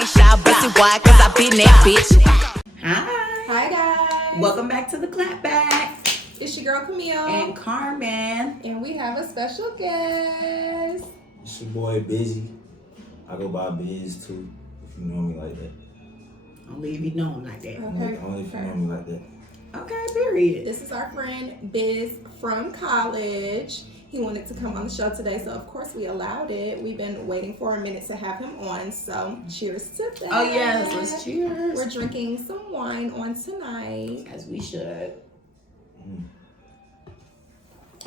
ain't shy, pussy wide, cause I been that bitch. Hi guys. Welcome back to the Clapback. It's your girl Camille. And Carmen. And we have a special guest. It's your boy Bizz. I go by Bizz too, if you know me like that. Only if you know him like that. Okay. Only if you know me like that. Okay, period. This is our friend Bizz from college. He wanted to come on the show today, so of course we allowed it. We've been waiting for a minute to have him on, so cheers to that. Oh yes, let's cheers. We're drinking some wine on tonight. As we should.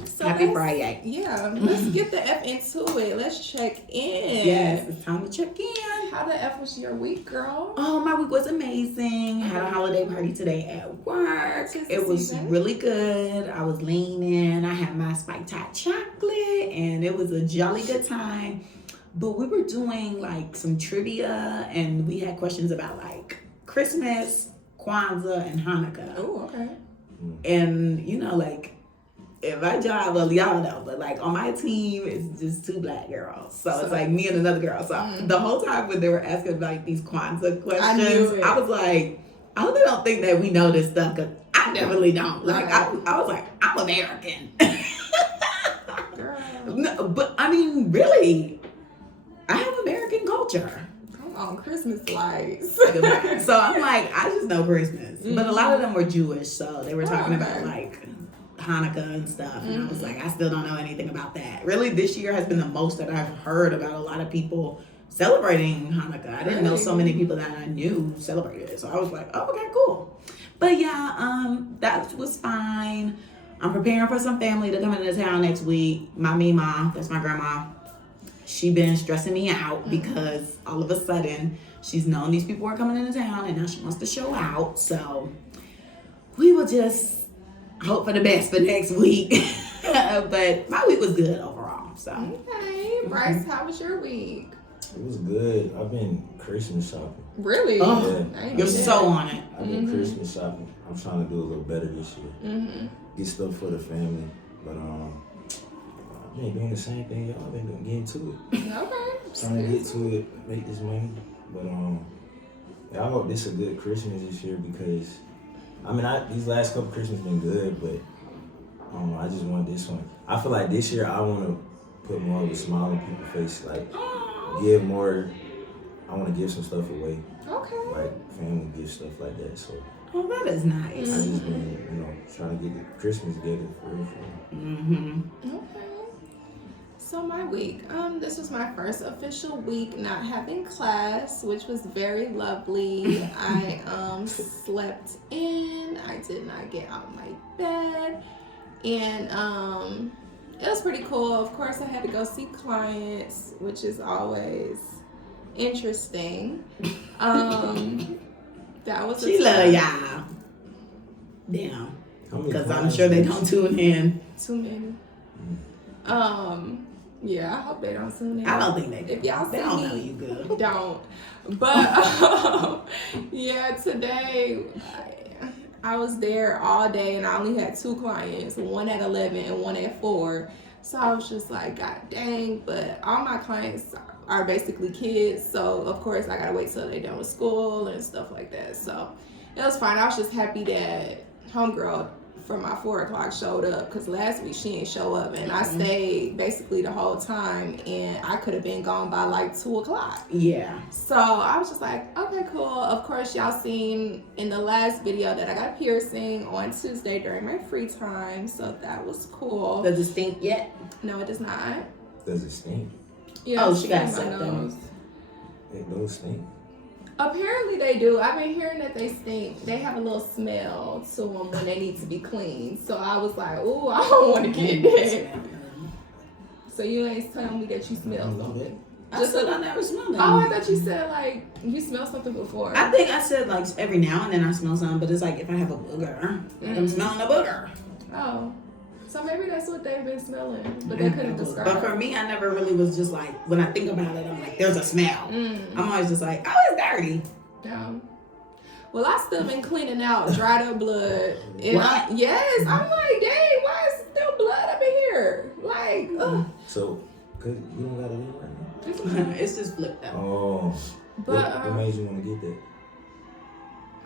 So Happy Friday. Yeah, let's get the F into it. Let's check in. Yes, it's time to check in. How the F was your week, girl? Oh, my week was amazing. Had a holiday party today at work. It was really good. I was leaning. I had my spiked hot chocolate, and it was a jolly good time. But we were doing like some trivia, and we had questions about like Christmas, Kwanzaa, and Hanukkah. Oh, okay. And you know, like, in my job, well, y'all know, but like on my team, it's just two black girls. So it's like me and another girl. So the whole time when they were asking like these Kwanzaa questions, I was like, I hope they don't think that we know this stuff, because I definitely don't. Like, I was like, I'm American. Girl. No, but I mean, really, I have American culture. Come on, Christmas lights. So I'm like, I just know Christmas. But a lot of them were Jewish, so they were talking about like Hanukkah and stuff, and I was like, I still don't know anything about that. Really, this year has been the most that I've heard about a lot of people celebrating Hanukkah. I didn't know so many people that I knew celebrated it, so I was like, oh, okay, cool. But yeah, that was fine. I'm preparing for some family to come into town next week. My Mima, that's my grandma, she been stressing me out because all of a sudden she's known these people are coming into town, and now she wants to show out. So we will just hope for the best for next week. But my week was good overall. So Okay, Bryce, how was your week? It was good. I've been Christmas shopping. Really? Oh, Yeah. you're so on it. I've been Christmas shopping. I'm trying to do a little better this year. Get stuff for the family. But I've been doing the same thing y'all been doing, getting to it. Okay. Trying to get to it, make this money. But I hope this is a good Christmas this year, because I mean, these last couple Christmas been good, but I just want this one. I feel like this year I want to put more of a smile on people's face, like give more. I want to give some stuff away, Okay. like family gift stuff like that. So Oh, that is nice. I just been, trying to get the Christmas together for real. Okay. So my week, this was my first official week not having class, which was very lovely. I slept in. I did not get out of my bed, and it was pretty cool. Of course, I had to go see clients, which is always interesting. That was She love y'all. Damn. Because I'm sure they don't tune in. Too many. Yeah, I hope they don't tune in. I don't think they do. If y'all They see don't me, know you good. don't. But yeah, today I was there all day, and I only had 2 clients, one at 11 and one at 4. So I was just like, God dang. But all my clients are basically kids, so of course I gotta wait till they're done with school and stuff like that. So it was fine. I was just happy that homegirl from my 4 o'clock showed up, because last week she didn't show up, and I stayed basically the whole time, and I could have been gone by like 2 o'clock. Yeah. So I was just like, okay, cool. Of course, y'all seen in the last video that I got a piercing on Tuesday during my free time, so that was cool. Does it stink yet? No, it does not. Does it stink? Yeah, Oh, she got my sucked nose. It don't stink. Apparently they do. I've been hearing that they stink. They have a little smell to them when they need to be cleaned. So I was like, ooh, I don't want to get that. So you ain't telling me that you smell something? I said I never smelled it. Oh, I thought you said like you smelled something before. I think I said like every now and then I smell something, but it's like if I have a booger, I'm smelling a booger. Oh. So maybe that's what they've been smelling, but they couldn't describe. But for me, I never really was just like, when I think about it, I'm like, there's a smell. I'm always just like, oh, it's dirty. Yeah. Well, I still been cleaning out dried up blood. And What? Yes, I'm like, dang, why is still blood up in here? Like, ugh. So, cause you don't got it in right now. It's just flipped out. Oh, But what made you want to get that?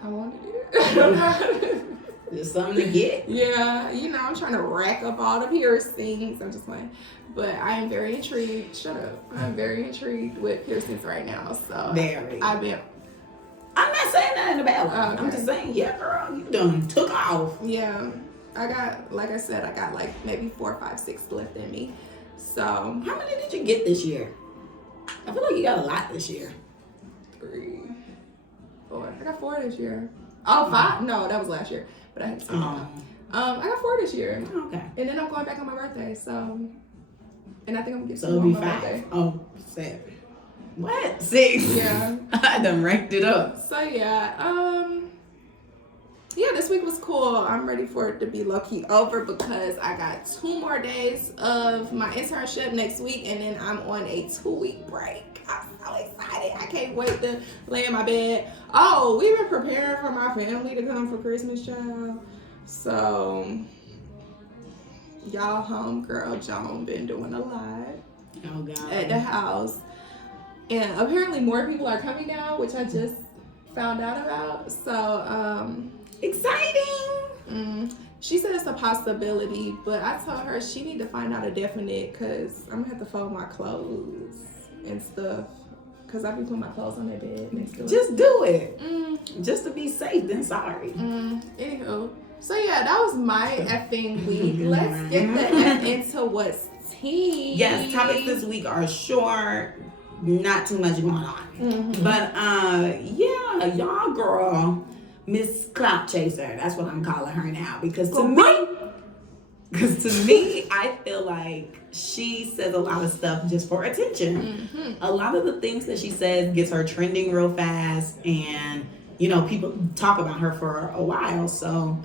I wanted it. There's something to get. Yeah, you know, I'm trying to rack up all the piercings. I'm just playing. But I am very intrigued. Shut up. I'm very intrigued with piercings right now. So Very. I've been. I'm not saying nothing about it. Okay. I'm just saying, yeah, girl, you done took off. Yeah, I got, like I said, I got like maybe 4, 5, 6 left in me. So How many did you get this year? I feel like you got a lot this year. 3, 4. I got 4 this year. Oh, 5? No, that was last year. But I had to skip it up. I got 4 this year. Okay. And then I'm going back on my birthday. So, and I think I'm gonna get So some it'll be on my 5. birthday. Oh, 7. What? 6? Yeah. I done ranked it up. So yeah, this week was cool. I'm ready for it to be low-key over because I got 2 more days of my internship next week, and then I'm on a 2-week break. I'm so excited. I can't wait to lay in my bed. Oh, we've been preparing for my family to come for Christmas, child. So, y'all homegirl Joan been doing a lot Oh, God. at the house. And apparently more people are coming now, which I just found out about. So, Exciting. she said it's a possibility, but I told her she need to find out a definite because I'm gonna have to fold my clothes and stuff because I be putting my clothes on their bed next to it. Just do it. Just to be safe, then sorry. Anywho, so yeah, that was my effing week. Let's get the F into what's tea. Yes, topics this week are short, not too much going on. But yeah, y'all girl, Miss Clout Chaser, that's what I'm calling her now. Because to me, I feel like she says a lot of stuff just for attention. A lot of the things that she says gets her trending real fast, and you know, people talk about her for a while. So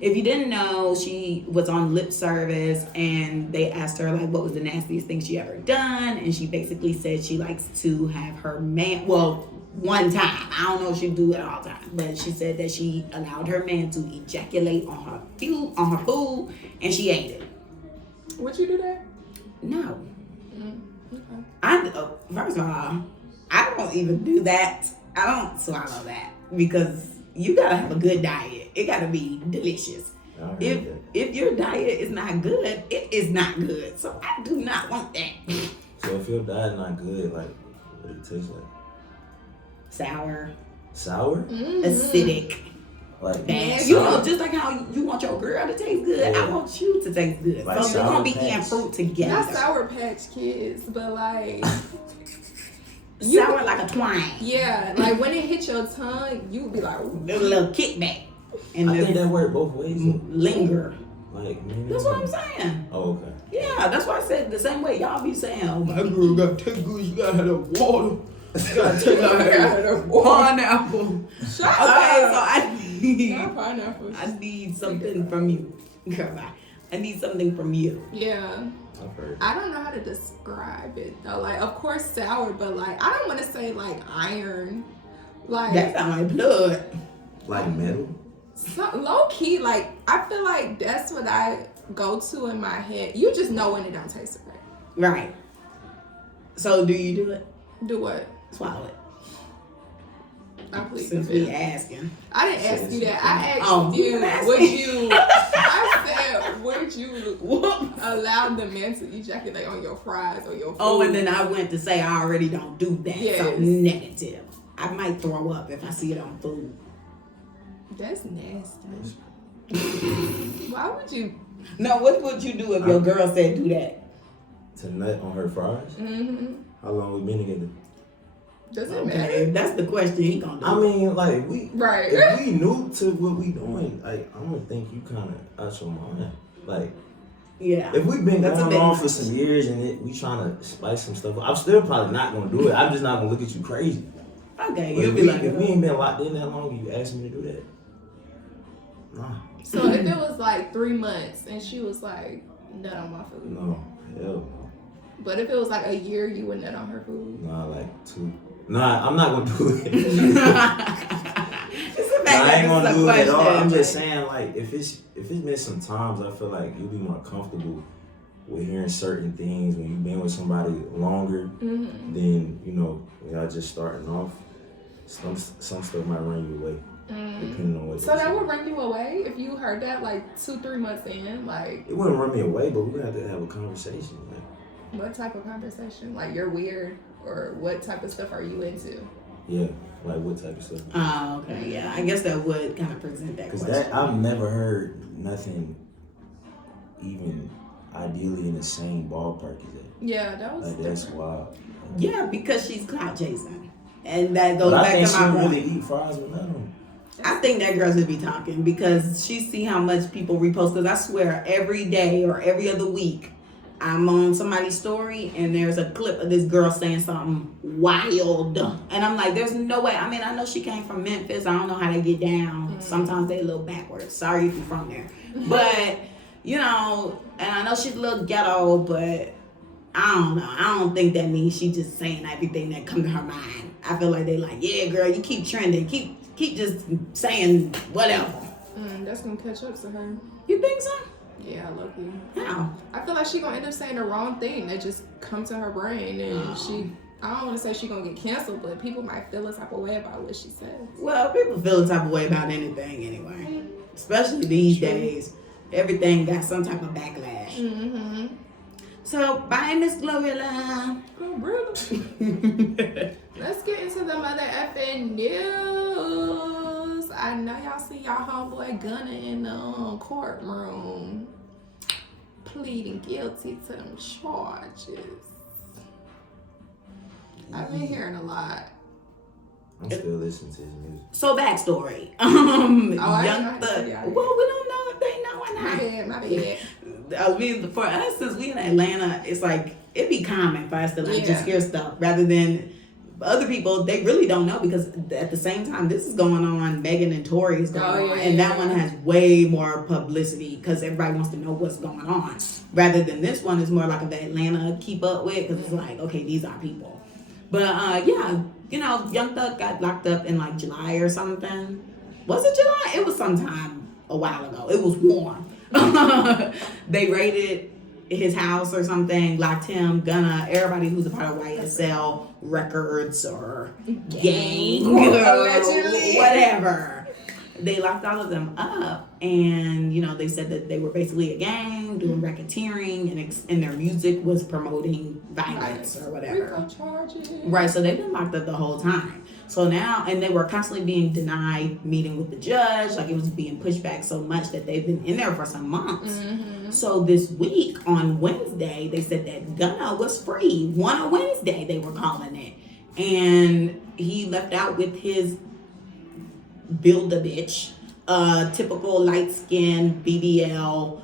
if you didn't know, she was on Lip Service and they asked her like what was the nastiest thing she ever done, and she basically said she likes to have her man, well, one time, I don't know if she do it all the time, but she said that she allowed her man to ejaculate on her food and she ate it. Would you do that? No. Okay. First of all, I don't even do that. I don't swallow that because you gotta have a good diet. It gotta be delicious. If your diet is not good, it is not good. So I do not want that. So if your diet not good, like, what do it taste like? Sour, acidic, like bad. sour. You know, just like how you want your girl to taste good, I want you to taste good. Like so we're gonna be eating Patch. fruit together. Not Sour Patch Kids, but like Sour like a twine. yeah, like when it hit your tongue, you would be like, There's a little kickback. And I think that worked both ways. linger. Like, That's what I'm saying. Oh, okay. Yeah, that's why I said the same way y'all be saying, oh, my girl gotta take good, you gotta have the water. You gotta take her pineapple. shut Okay, up. so I Not pineapple. need something from you. Girl, I need something from you. Yeah. I've heard. I don't know how to describe it though. Like, of course, sour, but like, I don't want to say like iron. Like, That sound like blood. Like metal? low key, like, I feel like that's what I go to in my head. You just know when it don't taste right. Right. So do you do it? Do what? Swallow it. I plead Since the we fifth. asking. I didn't ask you that. I asked Oh, you, you asked would me. you, I said, would you Whoop. allow the man to ejaculate on your fries or your food? Oh, and then I went to say I already don't do that. Yes. So negative. I might throw up if I see it on food. That's nasty. Why would you? No, what would you do if your girl said do that? To nut on her fries? Mm-hmm. How long we been together? Does it Okay, matter? if that's the question he gonna do. I mean, like, we Right. if we new to what we doing, like, I'm gonna think you kind of out your mind. Like, yeah. if we've been That's a going bit on much. for some years and we trying to spice some stuff up, I'm still probably not gonna do it. I'm just not gonna look at you crazy. Okay, But you'll if be like, if we ain't been locked in that long, you ask me to do that? Nah. So if it was like 3 months and she was like, nut on my food. No. Hell no. But if it was like a year, you would nut on her food. Nah, like 2. Nah, I'm not gonna do it. it's a I ain't gonna do it at all. I'm just like, saying, like, if it's been some times, I feel like you'll be more comfortable with hearing certain things when you've been with somebody longer than, you know, when y'all just starting off. some stuff might run you away. Depending on what. So that would run you away if you heard that like 2-3 months in, like. It wouldn't run me away, but we would have to have a conversation. Like, what type of conversation? Like you're weird, or what type of stuff are you into? Yeah, like what type of stuff? Oh, okay, yeah. I guess that would kind of present that question. Because I've never heard nothing even ideally in the same ballpark as that. Yeah, that was. Like that's wild. Yeah, because she's clout chasing, and that goes But back to my I point. think she really eat fries without them. I think that girl should be talking because she see how much people repost. Because I swear, every day or every other week, I'm on somebody's story and there's a clip of this girl saying something wild, and I'm like, "There's no way." I mean, I know she came from Memphis. I don't know how they get down. Sometimes they a little backwards. Sorry if you're from there, but you know, and I know she's a little ghetto, but I don't know. I don't think that means she just saying everything that come to her mind. I feel like they like, yeah, girl, you keep trending, keep just saying whatever. That's gonna catch up to her. You think so? Yeah, lucky. How? I feel like she gonna end up saying the wrong thing that just come to her brain, and she. I don't want to say she gonna get canceled, but people might feel a type of way about what she says. Well, people feel the type of way about anything anyway, especially these days. Everything got some type of backlash. Mm-hmm. So, bye, Miss Glorilla. Oh, really? Let's get into the mother effing news. I know y'all see y'all homeboy Gunna in the courtroom pleading guilty to them charges. I've been hearing a lot. I'm still listening to his music. So, backstory. Young Thug. Yeah. Well, we don't know if they know or not. My bad. I mean, for us, since we in Atlanta, it's like it'd be common for us to like Yeah. just hear stuff rather than other people. They really don't know because at the same time, this is going on. Megan and Tory is going on, and that one has way more publicity because everybody wants to know what's going on. Rather than this one is more like of the Atlanta keep up with because it's like, okay, these are people. But yeah, you know, Young Thug got locked up in like July or something. Was it July? It was sometime a while ago. It was warm. They raided his house or something, locked him, Gunna, everybody who's a part of YSL Records or gang Allegedly. whatever. They locked all of them up, and you know they said that they were basically a gang doing racketeering, and their music was promoting violence or whatever. RICO charges. Right, so they've been locked up the whole time. So now, and they were constantly being denied meeting with the judge. Like it was being pushed back so much that they've been in there for some months. Mm-hmm. So this week on Wednesday, they said that Gunna was free. One on Wednesday, they were calling it. And he left out with his Build-A-Bitch, typical light-skinned BBL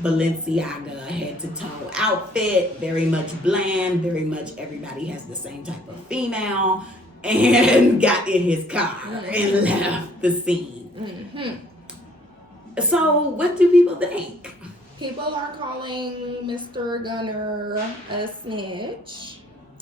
Balenciaga head-to-toe outfit. Very much bland, very much everybody has the same type of female. And got in his car and left the scene. Mm-hmm. So, what do people think? People are calling Mr. Gunner a snitch.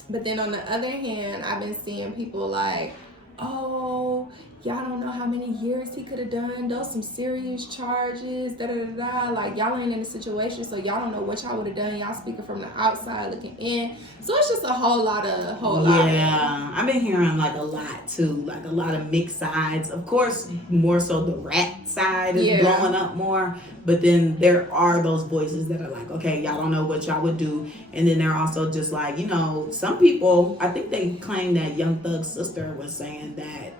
But then on the other hand, I've been seeing people like, oh, y'all don't know how many years he could have done. Those some serious charges, da-da-da-da. Like, y'all ain't in the situation, so y'all don't know what y'all would have done. Y'all speaking from the outside looking in. So it's just a whole lot. Yeah, I've been hearing like a lot too, like a lot of mixed sides. Of course, more so the rap side is blowing up more, but then there are those voices that are like, okay, y'all don't know what y'all would do, and then they're also just like, you know, some people. I think they claim that Young Thug's sister was saying that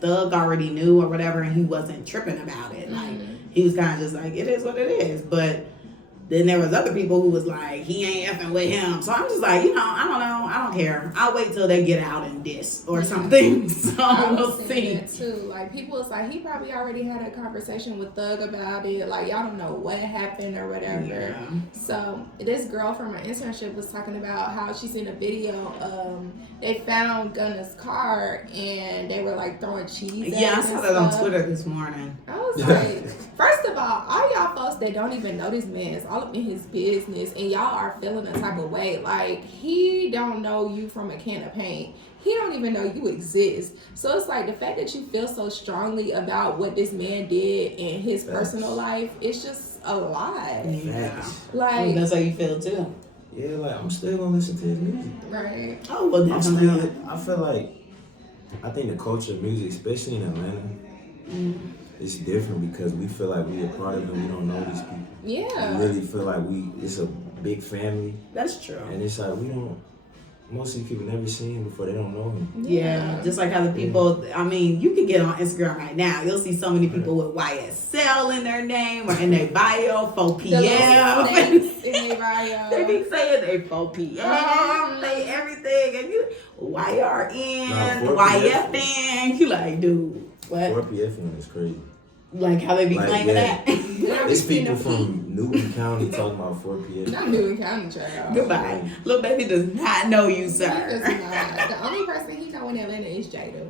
Thug already knew or whatever, and he wasn't tripping about it. Like he was kind of just like, it is what it is, but. Then there was other people who was like, he ain't effing with him. So I'm just like, you know, I don't know. I don't care. I'll wait till they get out and diss or something. So we'll see. That too. Like, people was like, he probably already had a conversation with Thug about it. Like, y'all don't know what happened or whatever. Yeah. So this girl from her internship was talking about how she's in a video. They found Gunna's car and they were like throwing cheese. Yeah, I saw that on Twitter this morning. I was like, first of all y'all folks that don't even know this man is all up in his business, and y'all are feeling a type of way. Like, he don't know you from a can of paint. He don't even know you exist. So it's like the fact that you feel so strongly about what this man did in his personal life, it's just a lot. Yeah. Like, that's how you feel too. Yeah, like I'm still gonna listen to his music. right. Oh, well, definitely. I feel like I think the culture of music, especially in Atlanta, it's different because we feel like we a part of them. We don't know these people. Yeah. We really feel like it's a big family. That's true. And it's like most of these people never seen him before. They don't know him. Yeah, just like how the people, I mean, you can get on Instagram right now. You'll see so many people with YSL in their name or in their bio, 4 p.m. In their bio. They be saying they 4 p.m. They everything. And you, YRN, YFN. You like, dude, what? 4PFN is crazy. Like how they be claiming that? It's people from Newton County talking about 4PFN. Not Newton County, child. Goodbye. Little baby does not know you, He sir. does not. The only person he know in Atlanta is Jada.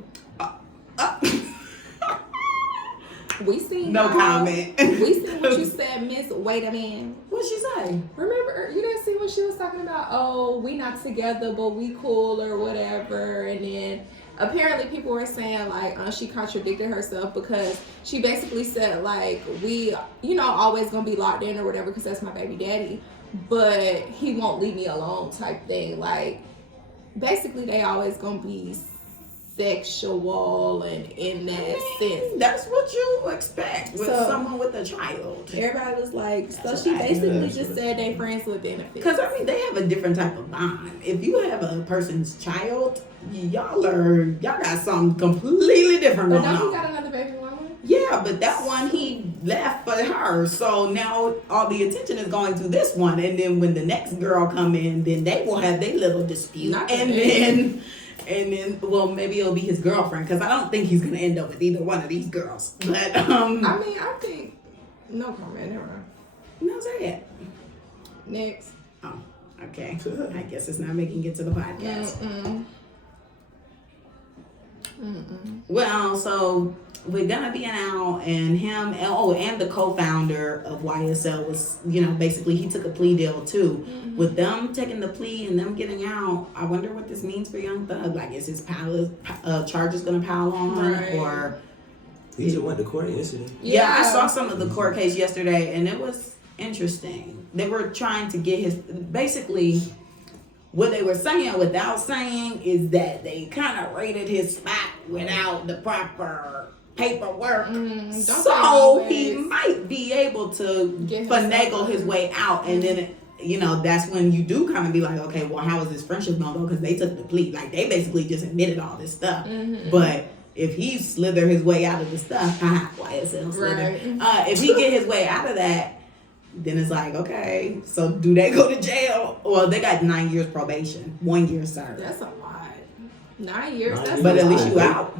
We seen No comment. We seen what you said, Miss Wait a Man. What'd she say? Remember, you didn't see what she was talking about? Oh, we not together, but we cool or whatever. And then apparently people were saying like she contradicted herself because she basically said like we, always gonna be locked in or whatever because that's my baby daddy, but he won't leave me alone type thing. Like basically they always gonna be sexual and in that sense. That's what you expect with someone with a child. Everybody was like, so she basically just said they friends with benefits. Because I mean, they have a different type of bond. If you have a person's child, y'all got something completely different But going now he on. got another baby mama. Yeah, but that one he left for her, so now all the attention is going to this one, and then when the next girl come in, then they will have their little dispute, and then, well, maybe it'll be his girlfriend, because I don't think he's going to end up with either one of these girls. But, I mean, I think, no comment, never mind. No, say it. Next. Oh, okay. I guess it's not making it to the podcast. Well, so we're going to be out, and him, and the co-founder of YSL was, basically he took a plea deal too. With them taking the plea and them getting out, I wonder what this means for Young Thug. Like, is his charges going to pile on? Right. Or He just went to court yesterday. Yeah, I saw some of the court case yesterday, and it was interesting. They were trying to get his, basically, what they were saying without saying is that they kind of raided his spot without the proper paperwork. So he might be able to finagle his way out, and then that's when you do kind of be like, okay, well, how is this friendship gonna go? Because they took the plea, like they basically just admitted all this stuff. But if he slither his way out of the stuff, YSL slither. Right. If he get his way out of that, then it's like, okay, so do they go to jail? Well, they got 9 years probation, 1 year served. That's a lot. 9 years. But at least you out.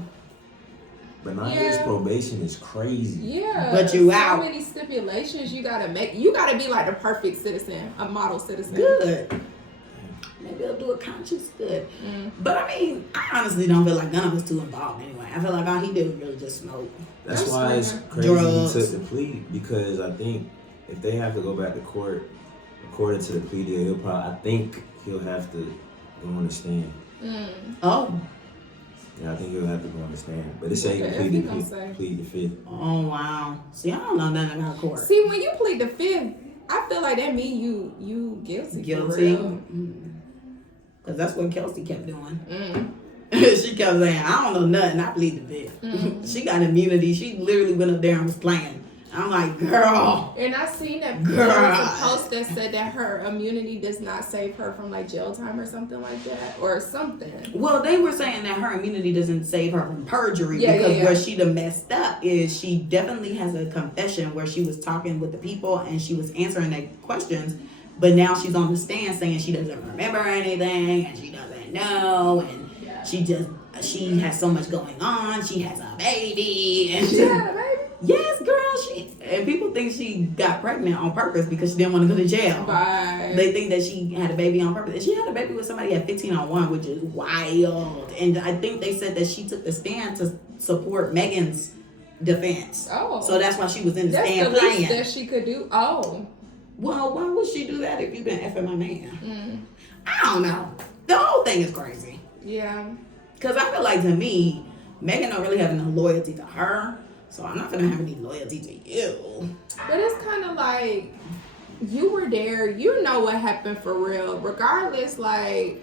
But 9 years probation is crazy. Yeah. But you out. So many stipulations you gotta make. You gotta be like the perfect citizen, a model citizen. Good. Maybe they'll do a conscious good. But I mean, I honestly don't feel like none of us too involved anyway. I feel like all he did was really just smoke. That's why it's crazy drugs. He took the plea, because I think if they have to go back to court, according to the plea deal, I think he'll have to go on the stand. Oh. Yeah, I think he'll have to go on the stand. But it say he can plead the fifth. Oh, wow. See, I don't know nothing about court. See, when you plead the fifth, I feel like that means you guilty. Guilty. Because that's what Kelsey kept doing. She kept saying, I don't know nothing. I plead the fifth. She got immunity. She literally went up there and was playing. I'm like, girl. And I seen that there was a post that said that her immunity does not save her from like jail time or something like that, or something. Well, they were saying that her immunity doesn't save her from perjury because where she done messed up is she definitely has a confession where she was talking with the people and she was answering their questions, but now she's on the stand saying she doesn't remember anything and she doesn't know, and she has so much going on. She has a baby. And she had a baby? Yes, girl. And people think she got pregnant on purpose because she didn't want to go to jail. Right. They think that she had a baby on purpose. And she had a baby with somebody at 1501, which is wild. And I think they said that she took the stand to support Megan's defense. Oh. So that's why she was in the stand the playing. least that she could do. Oh. Well, why would she do that if you've been effing my man? I don't know. The whole thing is crazy. Yeah. Because I feel like, to me, Megan don't really have no loyalty to her. So I'm not going to have any loyalty to you. But it's kind of like, you were there. You know what happened for real. Regardless, like,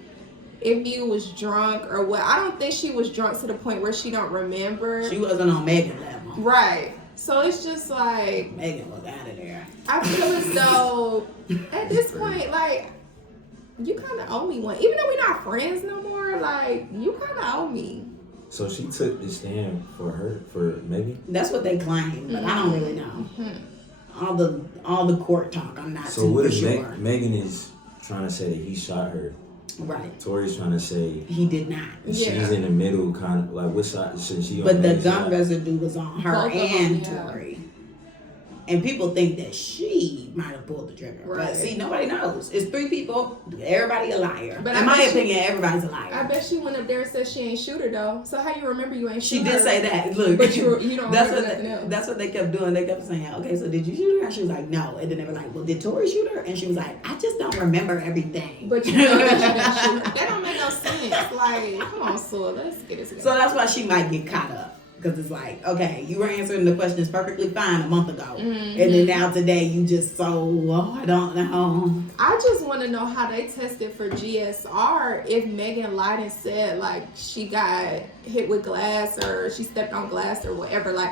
if you was drunk or what. I don't think she was drunk to the point where she don't remember. She wasn't on Megan level. Right. So it's just like Megan was out of there. I feel as though at this point, like, you kind of owe me one. Even though we're not friends no more, like, you kind of owe me. So she took the stand for Megan? That's what they claim, but I don't really know. All the court talk, I'm not so too what for is sure. Megan is trying to say that he shot her. Right. Tori's trying to say He did not. she's in the middle, kind of like what side should she? But on the that gun side? residue was on her Both of them, and yeah. Tori. And people think that she might have pulled the trigger. Right. But see, nobody knows. It's 3 people. Everybody a liar. But in I my bet opinion, everybody's a liar. I bet she went up there and said she ain't shoot her though. So how you remember you ain't shoot She her? did say that. Look, But you don't that's remember what nothing else. that's what they kept doing. They kept saying, "Okay, so did you shoot her?" And she was like, "No." And then they were like, "Well, did Tori shoot her?" And she was like, "I just don't remember everything." But you know that you didn't shoot her. That don't make no sense. Like, come on, Sue, let's get it together. So that's why she might get caught up. Because it's like, okay, you were answering the questions perfectly fine a month ago. Mm-hmm. And then now today you just I don't know. I just want to know how they tested for GSR if Megan lied and said, like, she got hit with glass or she stepped on glass or whatever. Like,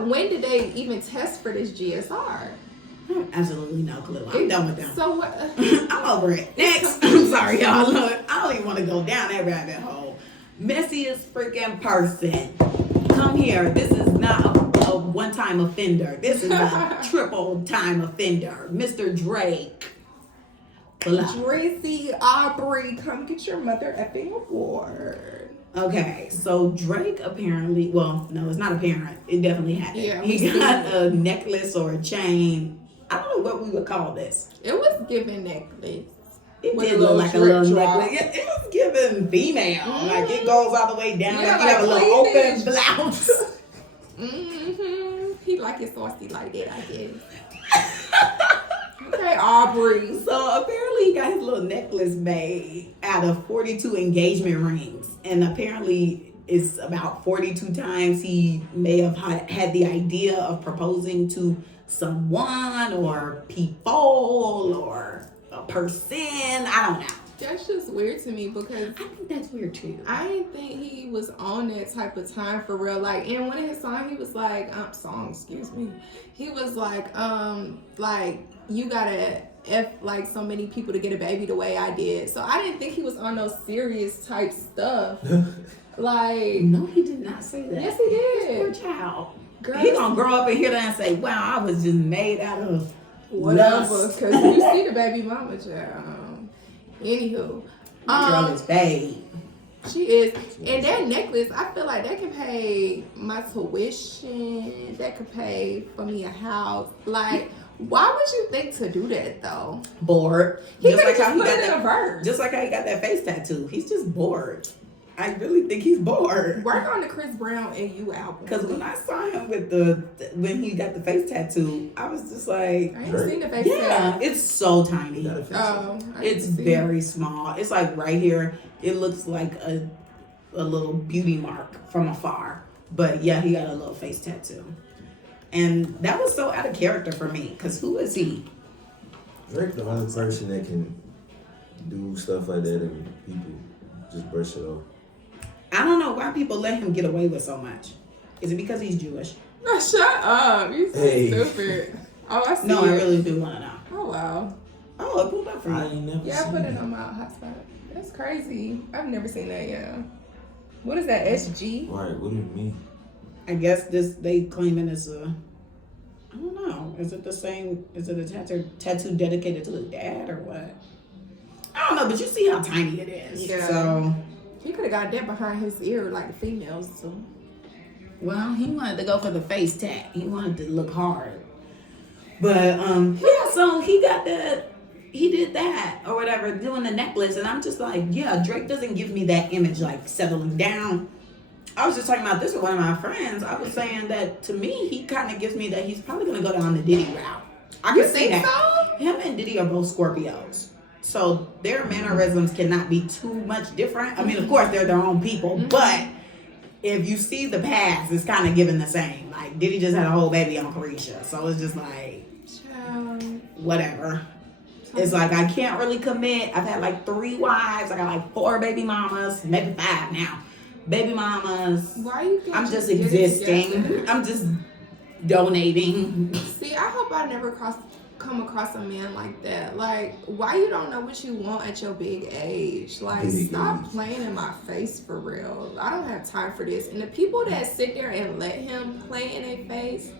when did they even test for this GSR? I have absolutely no clue. I'm done with them. So what? I'm over it. Next. I'm sorry, y'all. Look, I don't even want to go down that rabbit hole. Messiest freaking person. Come here. This is not a one-time offender. This is a triple-time offender. Mr. Drake. Tracy Aubrey, come get your mother effing award. Okay, so Drake apparently, well, no, it's not apparent. It definitely happened. Yeah, he got a necklace or a chain. I don't know what we would call this. It was giving necklace. It With did a look little like a drip little drop. necklace. It was giving female. Like it goes all the way down. Yeah, like you have a like little cleavage. open blouse. He like it saucy like that, I guess. Okay, Aubrey. So apparently he got his little necklace made out of 42 engagement rings. And apparently it's about 42 times he may have had the idea of proposing to someone or people or a person. I don't know. That's just weird to me because I think that's weird too. I didn't think he was on that type of time for real. Like in one of his songs, he was like, he was like you gotta F like so many people to get a baby the way I did. So I didn't think he was on those serious type stuff. Like No, he did not say that. Yes, he did. Poor child. Girl, He gonna grow up and hear that and say, "Wow, I was just made out of whatever, lust." because you see the baby mama child. Anywho, Girl is babe. she is, and that necklace, I feel like that can pay my tuition. That could pay for me a house. Like, why would you think to do that though? Bored. He Just could like have how just he put got it in a that. verse. Just like how he got that face tattoo. He's just bored. I really think he's bored. Work on the Chris Brown and You album. Because when I saw him with when he got the face tattoo, I was just like, I ain't seen the face yeah, tattoo. it's so tiny. Oh, I It's didn't see very small. It's like right here. It looks like a little beauty mark from afar. But yeah, he got a little face tattoo. And that was so out of character for me. Because who is he? Drake the only person that can do stuff like that and people just brush it off. I don't know why people let him get away with so much. Is it because he's Jewish? No, shut up. You so Hey. stupid. Oh, I see. No, I it. really do want to know. Oh, wow. Oh, it pulled up for I you. ain't never Yeah, I seen put it it. on my hotspot. That's crazy. I've never seen that, yeah. What is that, SG? Right, what do you mean? I guess they claiming it's a. I don't know. Is it the same? Is it a tattoo dedicated to the dad or what? I don't know, but you see how tiny it is. Yeah. So, He could have got that behind his ear like the females do. well, he wanted to go for the face tat. He wanted to look hard. But yeah, so he got that. He did that or whatever, doing the necklace, and I'm just like, yeah, Drake doesn't give me that image like settling down. I was just talking about this with one of my friends. I was saying that to me, he kind of gives me that he's probably gonna go down the Diddy route. I You can see think that. so? Him and Diddy are both Scorpios. So their mannerisms cannot be too much different. I mean, of course, they're their own people, but if you see the past, it's kind of given the same. Like, Diddy just had a whole baby on Carisha. So it's just like, Child. whatever. It's like I can't really commit. I've had like 3 wives. I got like 4 baby mamas, maybe 5 now. Baby mamas. Why you can't I'm just get it existing. together? I'm just donating. See, I hope I never come across a man like that. Like, why you don't know what you want at your big age? Like, stop playing in my face for real. I don't have time for this. And the people that sit there and let him play in their face,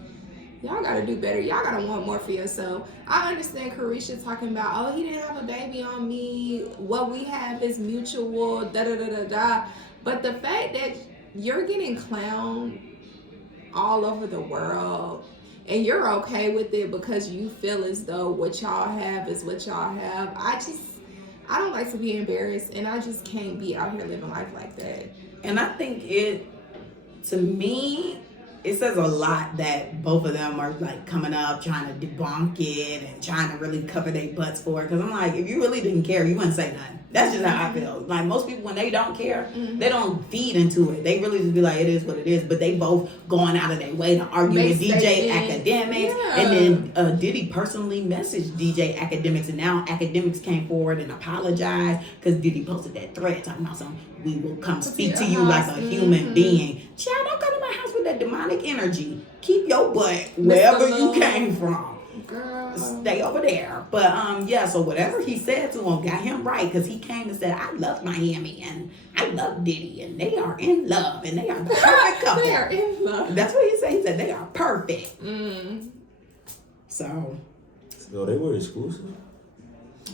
y'all gotta do better. Y'all gotta want more for yourself. I understand Carisha talking about, oh, he didn't have a baby on me. What we have is mutual, da-da-da-da-da. But the fact that you're getting clowned all over the world and you're okay with it because you feel as though what y'all have is what y'all have. I don't like to be embarrassed, and I just can't be out here living life like that. And I think to me, it says a lot that both of them are like coming up trying to debunk it and trying to really cover their butts for it. Because I'm like, if you really didn't care, you wouldn't say nothing. That's just how I feel. Like most people, when they don't care, they don't feed into it. They really just be like, it is what it is. But they both going out of their way to argue with DJ Academics. Yeah. And then Diddy personally messaged DJ Academics. And now Academics came forward and apologized because Diddy posted that thread talking about something. We will come speak to you like a human being. Child, don't come to my house with that demonic energy. Keep your butt wherever you came from. Girl. Stay over there. But yeah, so whatever he said to him got him right, because he came and said, I love Miami and I love Diddy and they are in love and they are the perfect couple. They are in love. That's what he said. He said they are perfect. So they were exclusive?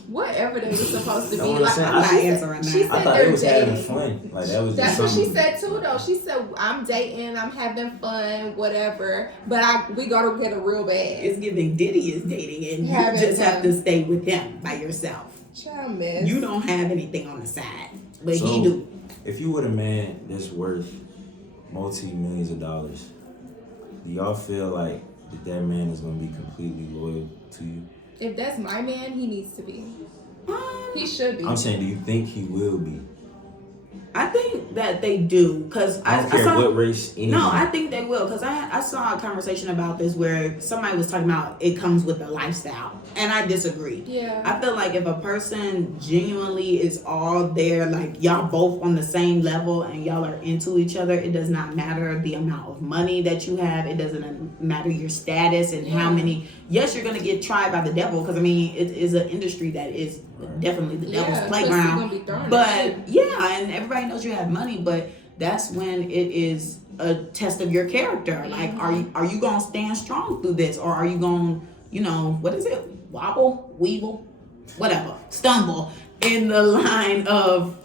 Whatever they were supposed to be. Like, I'm not answering that. She said I thought they're it was dating. having fun. Like that was That's just what she something. said too, though. She said, "I'm dating, I'm having fun, whatever." But we go together real bad. It's giving Diddy is dating and Having you just have fun. to stay with him by yourself. Child mess. You don't have anything on the side, but So, he do. If you were a man that's worth multi-millions of dollars, do y'all feel like that man is going to be completely loyal to you? If that's my man, he needs to be. He should be. I'm saying, do you think he will be? I think that they do, because I don't care saw, what race. No, I think they will, because I saw a conversation about this where somebody was talking about it comes with the lifestyle, and I disagree. Yeah. I feel like if a person genuinely is all there, like y'all both on the same level and y'all are into each other, it does not matter the amount of money that you have. It doesn't matter your status and how many. Yes, you're gonna get tried by the devil, because I mean it is an industry that is definitely the devil's playground. But yeah, and everybody knows you have money, but that's when it is a test of your character. Like, are you gonna stand strong through this, or are you gonna, what is it? Wobble, weeble, whatever, stumble in the line of,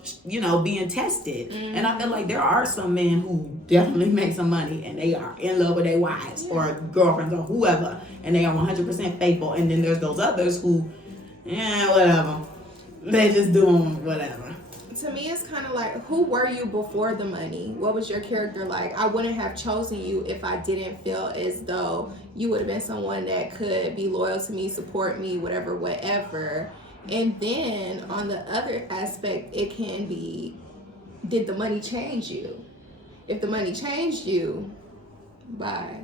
being tested. And I feel like there are some men who definitely make some money and they are in love with their wives or girlfriends or whoever, and they are 100% faithful. And then there's those others who, whatever, they just doing whatever. To me, it's kind of like, who were you before the money? What was your character like? I wouldn't have chosen you if I didn't feel as though you would have been someone that could be loyal to me, support me, whatever. And then on the other aspect, it can be, did the money change you? If the money changed you, bye.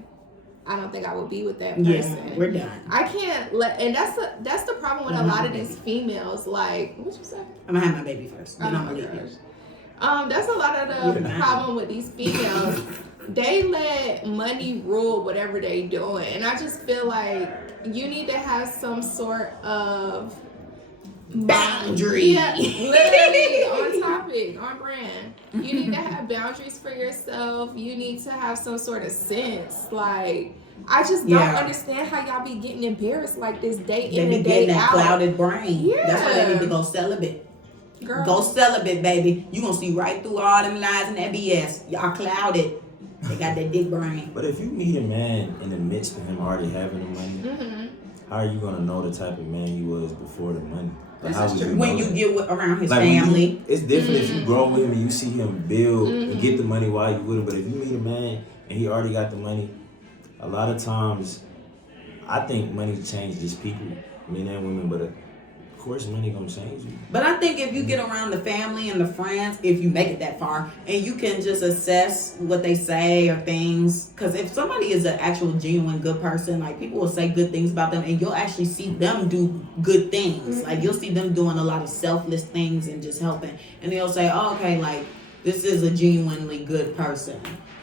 I don't think I would be with that person. Yeah, we're done. I can't let, and that's the problem with a lot of these females. Like, what you say? I'm gonna have my baby first. Then I'm gonna leave you. That's a lot of the problem with these females. They let money rule whatever they doing, and I just feel like you need to have some sort of boundary. Yeah, literally on topic, on brand. You need to have boundaries for yourself. You need to have some sort of sense. Like, I just don't understand how y'all be getting embarrassed like this day in and day out. They be getting that clouded brain. Yeah. That's why they need to go celibate. Girl. Go celibate, baby. You gonna see right through all them lies and that BS. Y'all clouded. They got that dick brain. But if you meet a man in the midst of him already having the money, how are you gonna know the type of man he was before the money? Like, how would you when know you that? get around his family. It's different if you grow with him and you see him build and get the money while you with him. But if you meet a man and he already got the money, a lot of times I think money changes people, men and women. But Of course, money gonna change you. But I think if you get around the family and the friends, if you make it that far, and you can just assess what they say or things, because if somebody is an actual genuine good person, like people will say good things about them, and you'll actually see them do good things. Like you'll see them doing a lot of selfless things and just helping, and they'll say, oh, okay, like this is a genuinely good person.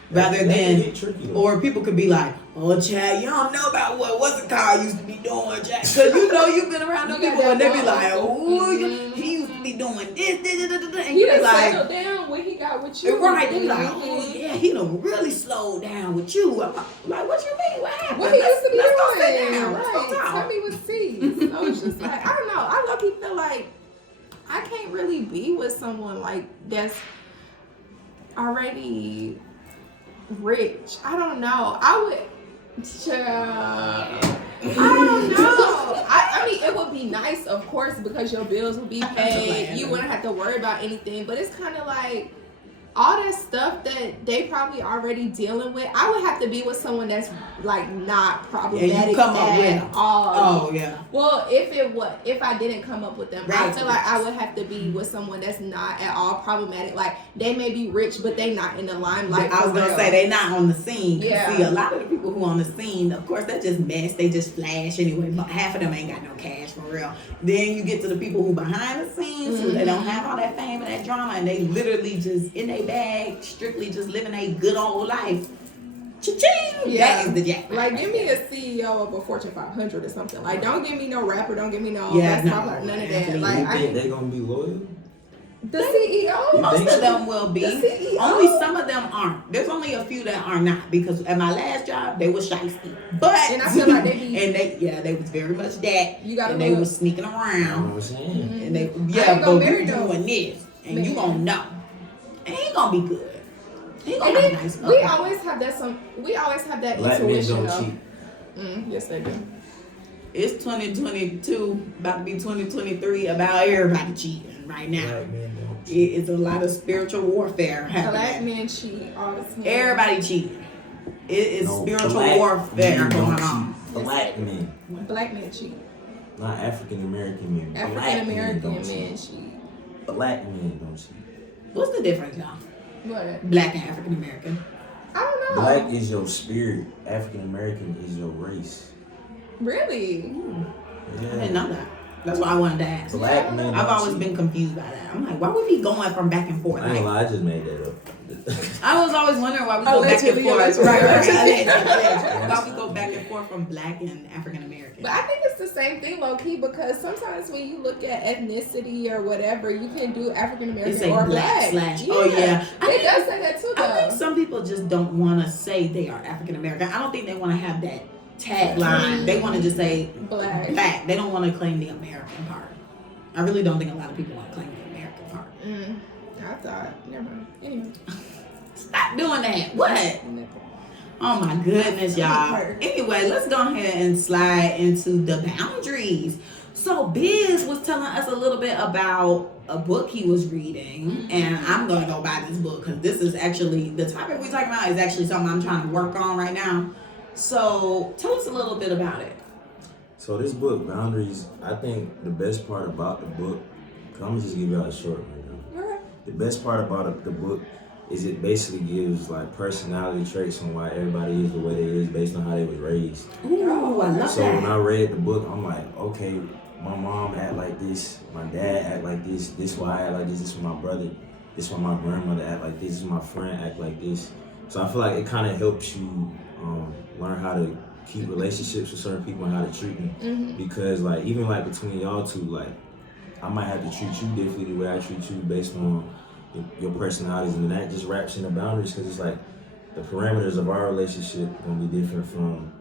Rather than, or people could be like, oh, Chad, you don't know about what's the car used to be doing, Chad. Because you know you've been around them people and they be like, oh, he used to be doing this, and you be like, settled down when he got with you. Right, they be like, oh, yeah, he done really slowed down with you. I'm like, what you mean? What happened? What he used to be Let's go doing. sit down. Let's go Right. talk. Tell me what's tea. So it's just like, I don't know. I low-key feel like I can't really be with someone like that's already rich. I don't know. I don't know. I mean, it would be nice, of course, because your bills would be paid. You wouldn't have to worry about anything. But it's kind of like all that stuff that they probably already dealing with. I would have to be with someone that's like not problematic at all. Oh yeah. Well, if I didn't come up with them, Right. I feel like I would have to be with someone that's not at all problematic. Like they may be rich, but they not in the limelight. I was gonna say they not on the scene. Yeah. See, a lot of the people who on the scene, of course, they just mess. They just flash anyway. But half of them ain't got no cash for real. Then you get to the people who behind the scenes, who they don't have all that fame and that drama, and they literally just in their bag, strictly just living a good old life. Cha-ching! Yeah. That is the jackpot. Like, give me a CEO of a Fortune 500 or something. Like, don't give me no rapper. Don't give me no Yeah, best no, rapper, none of that. you Like, You think they gonna be loyal? the CEO. Most of them will be. The CEO? Only some of them aren't. There's only a few that are not, because at my last job they was shiesty. But And I feel like they be. and they was very much that. You gotta and they look. was sneaking You know around. what I'm saying? And they I ain't but gonna you marry no doing this, and man. you gonna know. It ain't gonna be good. He And gonna be then nice. we always have that Black men intuition. don't though. cheat. Yes, they do. It's 2022, about to be 2023. About everybody cheating right now. Black men don't cheat. It's a lot of spiritual warfare Black happening. men cheat all the time. Everybody cheating. It is No, spiritual black warfare men don't going on. cheat. Black men, Black men cheat. not African American men. Black African American don't men cheat. cheat. Black men don't cheat. What's the difference, y'all? What? Black and African American. I don't know. Black is your spirit. African American is your race. Really? I didn't know that. That's why I wanted to ask. Black men. I've don't always cheat. been confused by that. I'm like, why would we going from back and forth? I ain't Like, lie, I just made that up. I was always wondering why we go back and Allegedly, forth. allegedly. Right. Why we go back and forth from Black and African American. But I think it's the same thing, low key, because sometimes when you look at ethnicity or whatever, you can do African It's American a or black black. slash. Oh yeah. It does say that too, though. I think some people just don't want to say they are African American. I don't think they want to have that tagline. They want to just say Black. Black. They don't want to claim the American part. I really don't think a lot of people want to claim the American part. I thought, never mind. Anyway. Stop doing that. What? Oh my goodness, y'all. Anyway, let's go ahead and slide into the boundaries. So Bizz was telling us a little bit about a book he was reading, and I'm gonna go buy this book because this is actually the topic we're talking about is actually something I'm trying to work on right now. So tell us a little bit about it. So this book, Boundaries, I think the best part about the book, cause I'm gonna just give y'all a short right now. Okay. The best part about the book is it basically gives like personality traits on why everybody is the way they is based on how they was raised. Ooh, I love So that. when I read the book, I'm like, okay, my mom act like this, my dad act like this why I act like this why my brother, this why my grandmother act like this why my friend act like this. So I feel like it kind of helps you learn how to keep relationships with certain people and how to treat them. Because like even like between y'all two, like I might have to treat you differently the way I treat you based on your personalities, and that just wraps in the boundaries because it's like the parameters of our relationship gonna be different from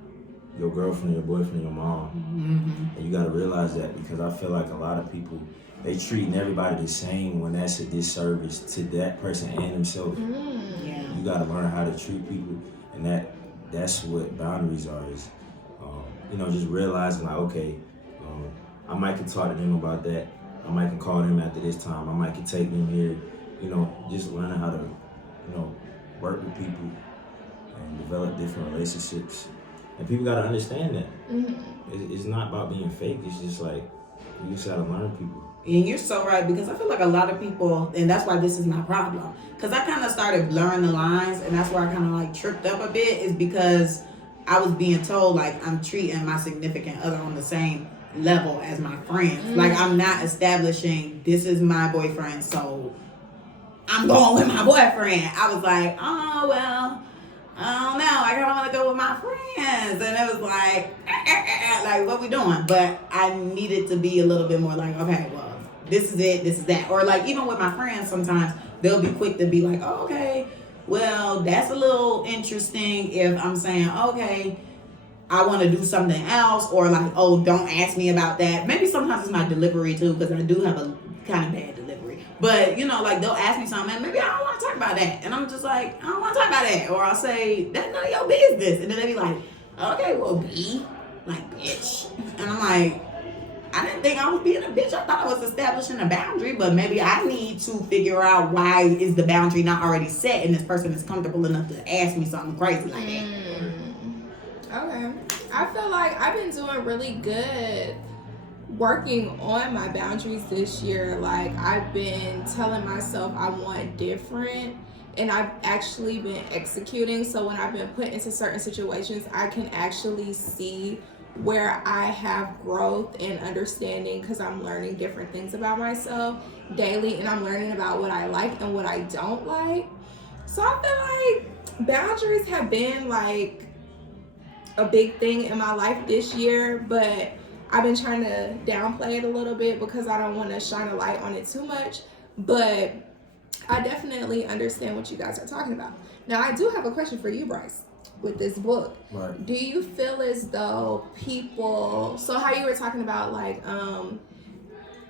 your girlfriend, your boyfriend, your mom. And you gotta realize that because I feel like a lot of people, they treating everybody the same when that's a disservice to that person and themselves. Yeah. You gotta learn how to treat people, and that's what boundaries are. Is just realizing like, okay, I might can talk to them about that. I might can call them after this time. I might can take them here. Just learning how to, work with people and develop different relationships. And people gotta understand that. It's not about being fake. It's just like You just gotta learn people. And you're so right, because I feel like a lot of people, and that's why this is my problem. Because I kind of started blurring the lines, and that's where I kind of like tripped up a bit, is because I was being told like I'm treating my significant other on the same level as my friends. Like I'm not establishing this is my boyfriend, so I'm going with my boyfriend. I was like, oh well, I don't know. I kind of want to go with my friends, and it was like what we doing? But I needed to be a little bit more like, okay, well, this is it, this is that, or like even with my friends, sometimes they'll be quick to be like, oh, okay, well, that's a little interesting. If I'm saying, okay, I want to do something else, or like, oh, don't ask me about that. Maybe sometimes it's my delivery too, because I do have a kind of bad delivery. But you know, like they'll ask me something, and maybe I don't want to talk about that, and I'm just like, I don't want to talk about that, or I'll say that's none of your business, and then they be like, okay, well, be like, bitch, and I'm like, I didn't think I was being a bitch. I thought I was establishing a boundary, but maybe I need to figure out why is the boundary not already set, and this person is comfortable enough to ask me something crazy like that. Okay. I feel like I've been doing really good working on my boundaries this year. Like I've been telling myself I want different, and I've actually been executing. So when I've been put into certain situations, I can actually see where I have growth and understanding, because I'm learning different things about myself daily, and I'm learning about what I like and what I don't like. So I feel like boundaries have been like a big thing in my life this year, but I've been trying to downplay it a little bit because I don't want to shine a light on it too much. But I definitely understand what you guys are talking about. Now, I do have a question for you, Bryce, with this book. Right. Do you feel as though people, so how you were talking about like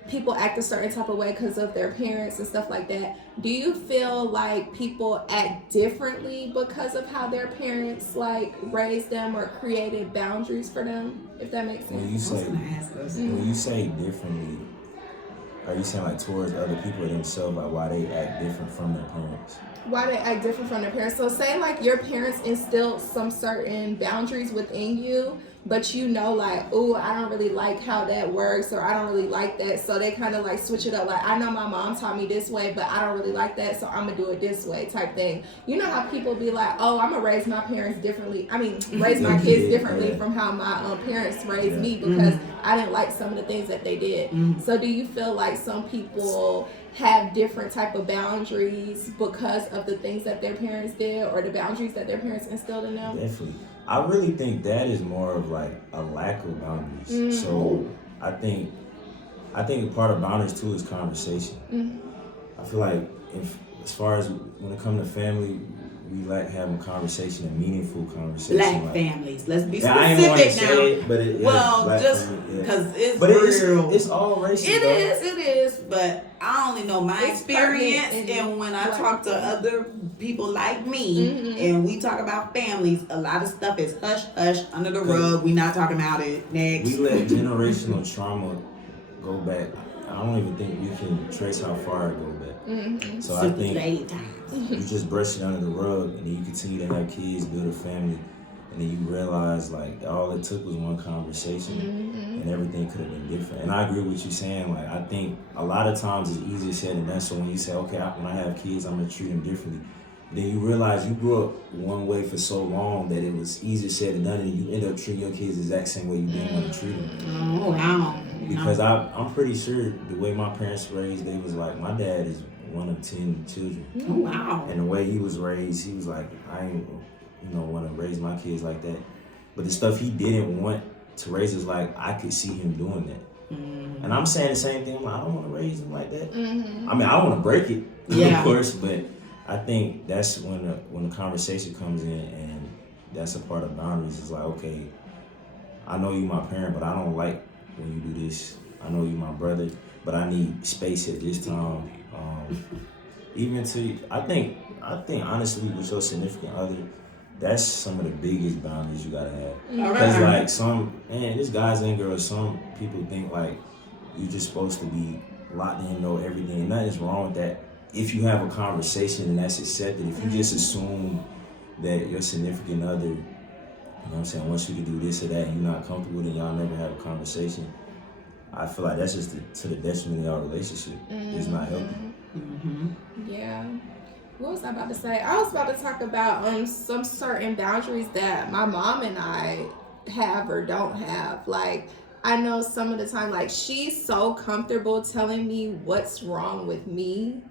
people act a certain type of way because of their parents and stuff like that, do you feel like people act differently because of how their parents like raised them or created boundaries for them, if that makes sense? When you say differently, are you saying like towards other people or themselves, like why they act different from their parents? Why they act different from their parents. So say like your parents instilled some certain boundaries within you, but you know like, oh, I don't really like how that works, or I don't really like that. So they kind of like switch it up. Like, I know my mom taught me this way, but I don't really like that, so I'm gonna do it this way type thing. You know how people be like, oh, I'm gonna raise my parents differently. I mean, raise my kids differently from how my parents raised me, because I didn't like some of the things that they did. So do you feel like some people have different type of boundaries because of the things that their parents did, or the boundaries that their parents instilled in them? Definitely. I really think that is more of like a lack of boundaries. So I think a part of boundaries too is conversation. I feel like as far as when it comes to family, we like having conversation and meaningful conversation. Black like, families. Let's be I ain't want to say it, but it, well, just because it's real. It's all racist. It is. But I only know my experience, and when I talk to other people like me, and we talk about families, a lot of stuff is hush hush under the rug. We not talking about it. Next, we let generational trauma go back. I don't even think we can trace how far it goes back. So I think you just brush it under the rug, and then you continue to have kids, build a family, and then you realize like all it took was one conversation, and everything could have been different. And I agree with you saying, like, I think a lot of times it's easier said than done. So when you say, okay, when I have kids, I'm gonna treat them differently, then you realize you grew up one way for so long that it was easier said than done, and you end up treating your kids the exact same way you didn't want to treat them. Oh wow! Because I'm pretty sure the way my parents raised, they was like, my dad is one of 10 children. Oh wow! And the way he was raised, he was like, I ain't, want to raise my kids like that. But the stuff he didn't want to raise is like, I could see him doing that. And I'm saying the same thing. I don't want to raise him like that. I mean, I want to break it, of course, but I think that's when the conversation comes in, and that's a part of boundaries. It's like, okay, I know you my parent, but I don't like when you do this. I know you my brother, but I need space at this time. I think honestly, with your significant other, that's some of the biggest boundaries you gotta have. Because like there's guys and girls, some people think like you're just supposed to be locked in, know everything, and nothing's wrong with that. If you have a conversation and that's accepted, if you just assume that your significant other, wants you to do this or that, and you're not comfortable, then y'all never have a conversation, I feel like that's just to the detriment of our relationship. It's not healthy. Yeah. What was I about to say? I was about to talk about some certain boundaries that my mom and I have or don't have. Like, I know some of the time, like, she's so comfortable telling me what's wrong with me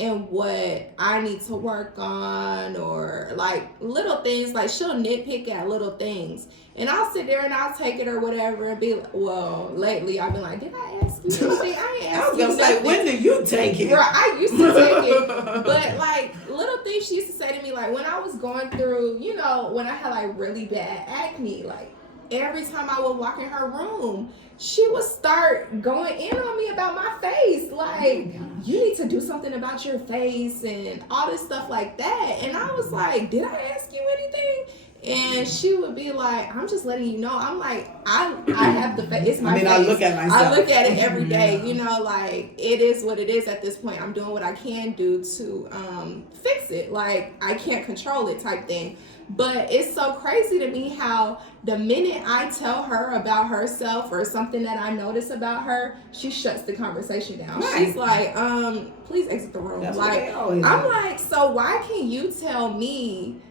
and what I need to work on, or like little things. Like, she'll nitpick at little things, and I'll sit there and I'll take it or whatever and be like, well, lately I've been like, did I ask you anything? I ain't asked you. I was gonna say, when do you take it? Right, I used to take it, but like little things she used to say to me, like when I was going through, you know, when I had like really bad acne, like every time I would walk in her room, she would start going in on me about my face. Like, you need to do something about your face and all this stuff like that. And I was like, did I ask you anything? And she would be like, I'm just letting you know. I'm like, I have the face. It's my face. I look at myself. I look at it every day. You know, like, it is what it is at this point. I'm doing what I can do to fix it. Like, I can't control it type thing. But it's so crazy to me how the minute I tell her about herself or something that I notice about her, she shuts the conversation down. Right. She's like, please exit the room. That's like, I'm like, so why can you tell me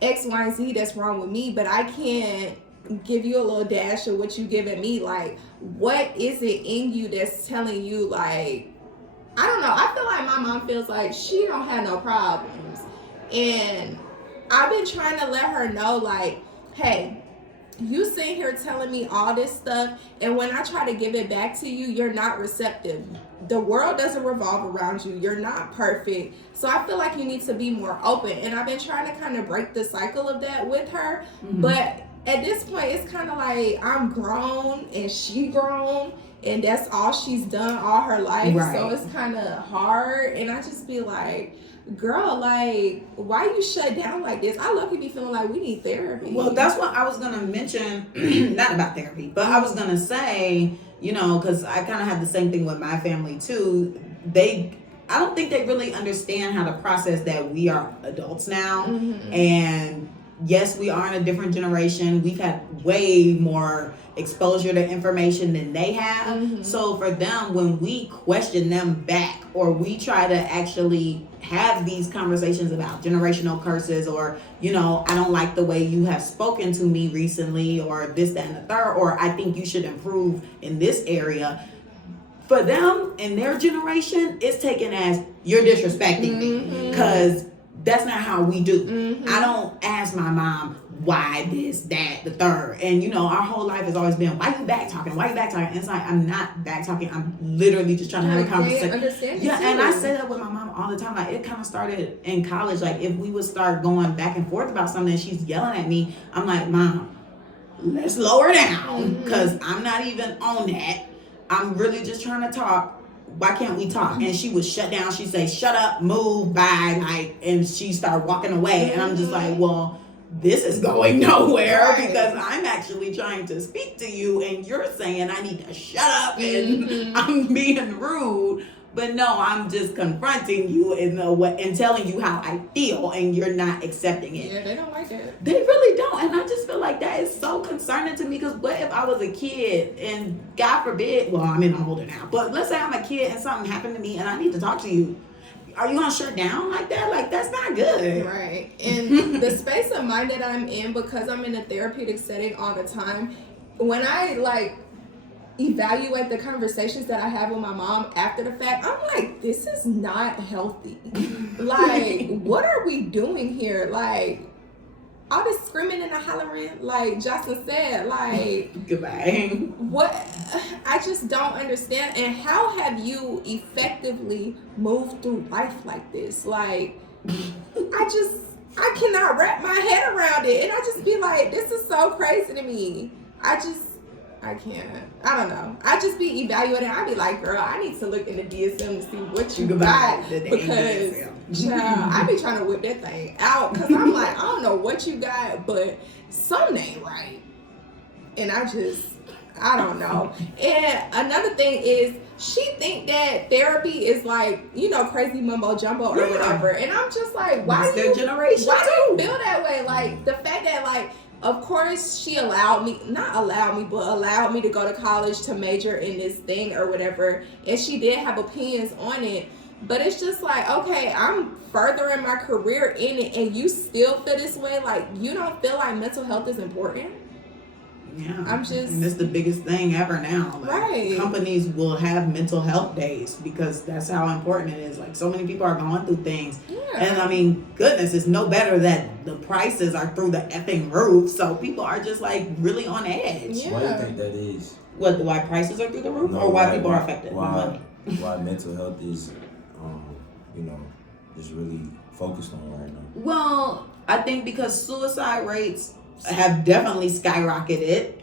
X, Y, and Z that's wrong with me, but I can't give you a little dash of what you giving me? Like, what is it in you that's telling you, like, I don't know. I feel like my mom feels like she don't have no problems. And I've been trying to let her know, like, hey, you sitting here telling me all this stuff, and when I try to give it back to you, you're not receptive. The world doesn't revolve around you. You're not perfect. So I feel like you need to be more open. And I've been trying to kind of break the cycle of that with her. But at this point, it's kind of like I'm grown and she grown, and that's all she's done all her life. Right. So it's kind of hard. And I just be like, girl, like, why you shut down like this? I low-key be feeling like we need therapy. Well, that's what I was gonna mention. Not about therapy, but I was gonna say, you know, because I kind of have the same thing with my family too. I don't think they really understand how to process that we are adults now. And yes, we are in a different generation. We've had way more exposure to information than they have. So for them, when we question them back, or we try to actually have these conversations about generational curses, or, you know, I don't like the way you have spoken to me recently, or this, that, and the third, or I think you should improve in this area. For them, in their generation, it's taken as you're disrespecting me, because that's not how we do. I don't ask my mom why this, that, the third. And, you know, our whole life has always been, why you back talking? Why you back talking? And it's like, I'm not back talking. I'm literally just trying to have a conversation. Yeah, and I say that with my mom all the time. Like, it kind of started in college. Like, if we would start going back and forth about something and she's yelling at me, I'm like, Mom, let's lower down, because I'm not even on that. I'm really just trying to talk. Why can't we talk? And she would shut down. She'd say, shut up, move, bye, like, and she started walking away. And I'm just like, well, this is going nowhere, because I'm actually trying to speak to you and you're saying I need to shut up and I'm being rude. But no, I'm just confronting you in the way and telling you how I feel, and you're not accepting it. Yeah, they don't like it. They really don't. And I just feel like that is so concerning to me, because what if I was a kid and God forbid, well, I mean, I'm older now, but let's say I'm a kid and something happened to me and I need to talk to you. Are you going to shut down like that? Like, that's not good. Right. And the space of mind that I'm in, because I'm in a therapeutic setting all the time, when I, like, evaluate the conversations that I have with my mom after the fact, I'm like, this is not healthy. Like, what are we doing here? Like, all this screaming and the hollering, like Jocelyn said, like, goodbye. What? I just don't understand. And how have you effectively moved through life like this? Like, I cannot wrap my head around it. And I just be like, this is so crazy to me. I can't. I don't know. I just be evaluating. I be like, girl, I need to look in the DSM to see what you got, because child, I be trying to whip that thing out, because I'm like, I don't know what you got, but something ain't right. And I don't know. And another thing is, she think that therapy is like, you know, crazy mumbo jumbo or whatever. And I'm just like, why do you feel that way? Like, the fact that, like, of course, she allowed me to go to college to major in this thing or whatever. And she did have opinions on it. But it's just like, okay, I'm furthering my career in it and you still feel this way? Like, you don't feel like mental health is important? Yeah. And that's the biggest thing ever now. Like, right. Companies will have mental health days because that's how important it is. Like, so many people are going through things. Yeah. And I mean, goodness, it's no better that the prices are through the effing roof. So people are just like really on edge. Yeah. Why do you think that is? Why prices are through the roof, or why people are affected? Why mental health is, is really focused on right now? Well, I think because suicide rates have definitely skyrocketed.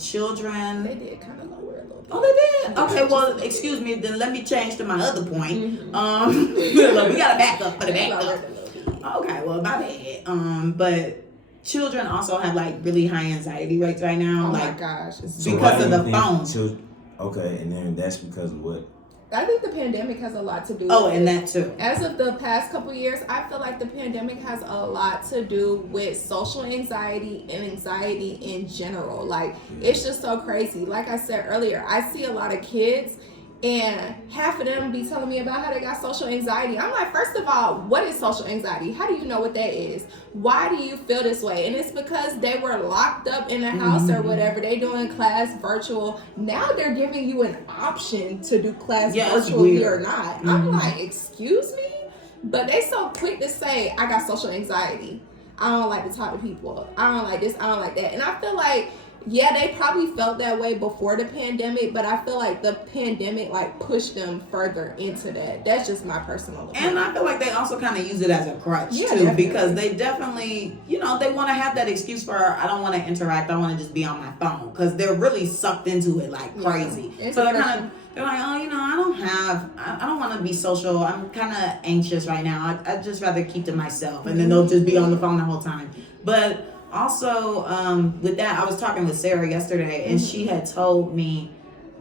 Children. They did kind of lower a little bit. Oh, they did? Okay, well, excuse me. Then let me change to my other point. Mm-hmm. We got to back up for the back up. Okay, well, my bad. But children also have like really high anxiety rates right now. Oh like, my gosh. Because of the phone. Okay, and then that's because of what? I think the pandemic has a lot to do with it. And that too. As of the past couple years, I feel like the pandemic has a lot to do with social anxiety and anxiety in general. Like, it's just so crazy. Like I said earlier, I see a lot of kids and half of them be telling me about how they got social anxiety. I'm like, first of all, what is social anxiety? How do you know what that is? Why do you feel this way? And it's because they were locked up in a house or whatever. They doing class virtual. Now they're giving you an option to do class virtually or not. I'm like, excuse me? But they so quick to say, I got social anxiety. I don't like to talk to people. I don't like this. I don't like that. And I feel like, yeah, they probably felt that way before the pandemic, but I feel like the pandemic like pushed them further into that. That's just my personal opinion. And I feel like they also kind of use it as a crutch too, definitely. Because they definitely, they want to have that excuse for, I don't want to interact, I want to just be on my phone, because they're really sucked into it like crazy. So they're like, I don't want to be social. I'm kind of anxious right now. I'd just rather keep to myself, and then they'll just be on the phone the whole time. But also, with that, I was talking with Sarah yesterday, and she had told me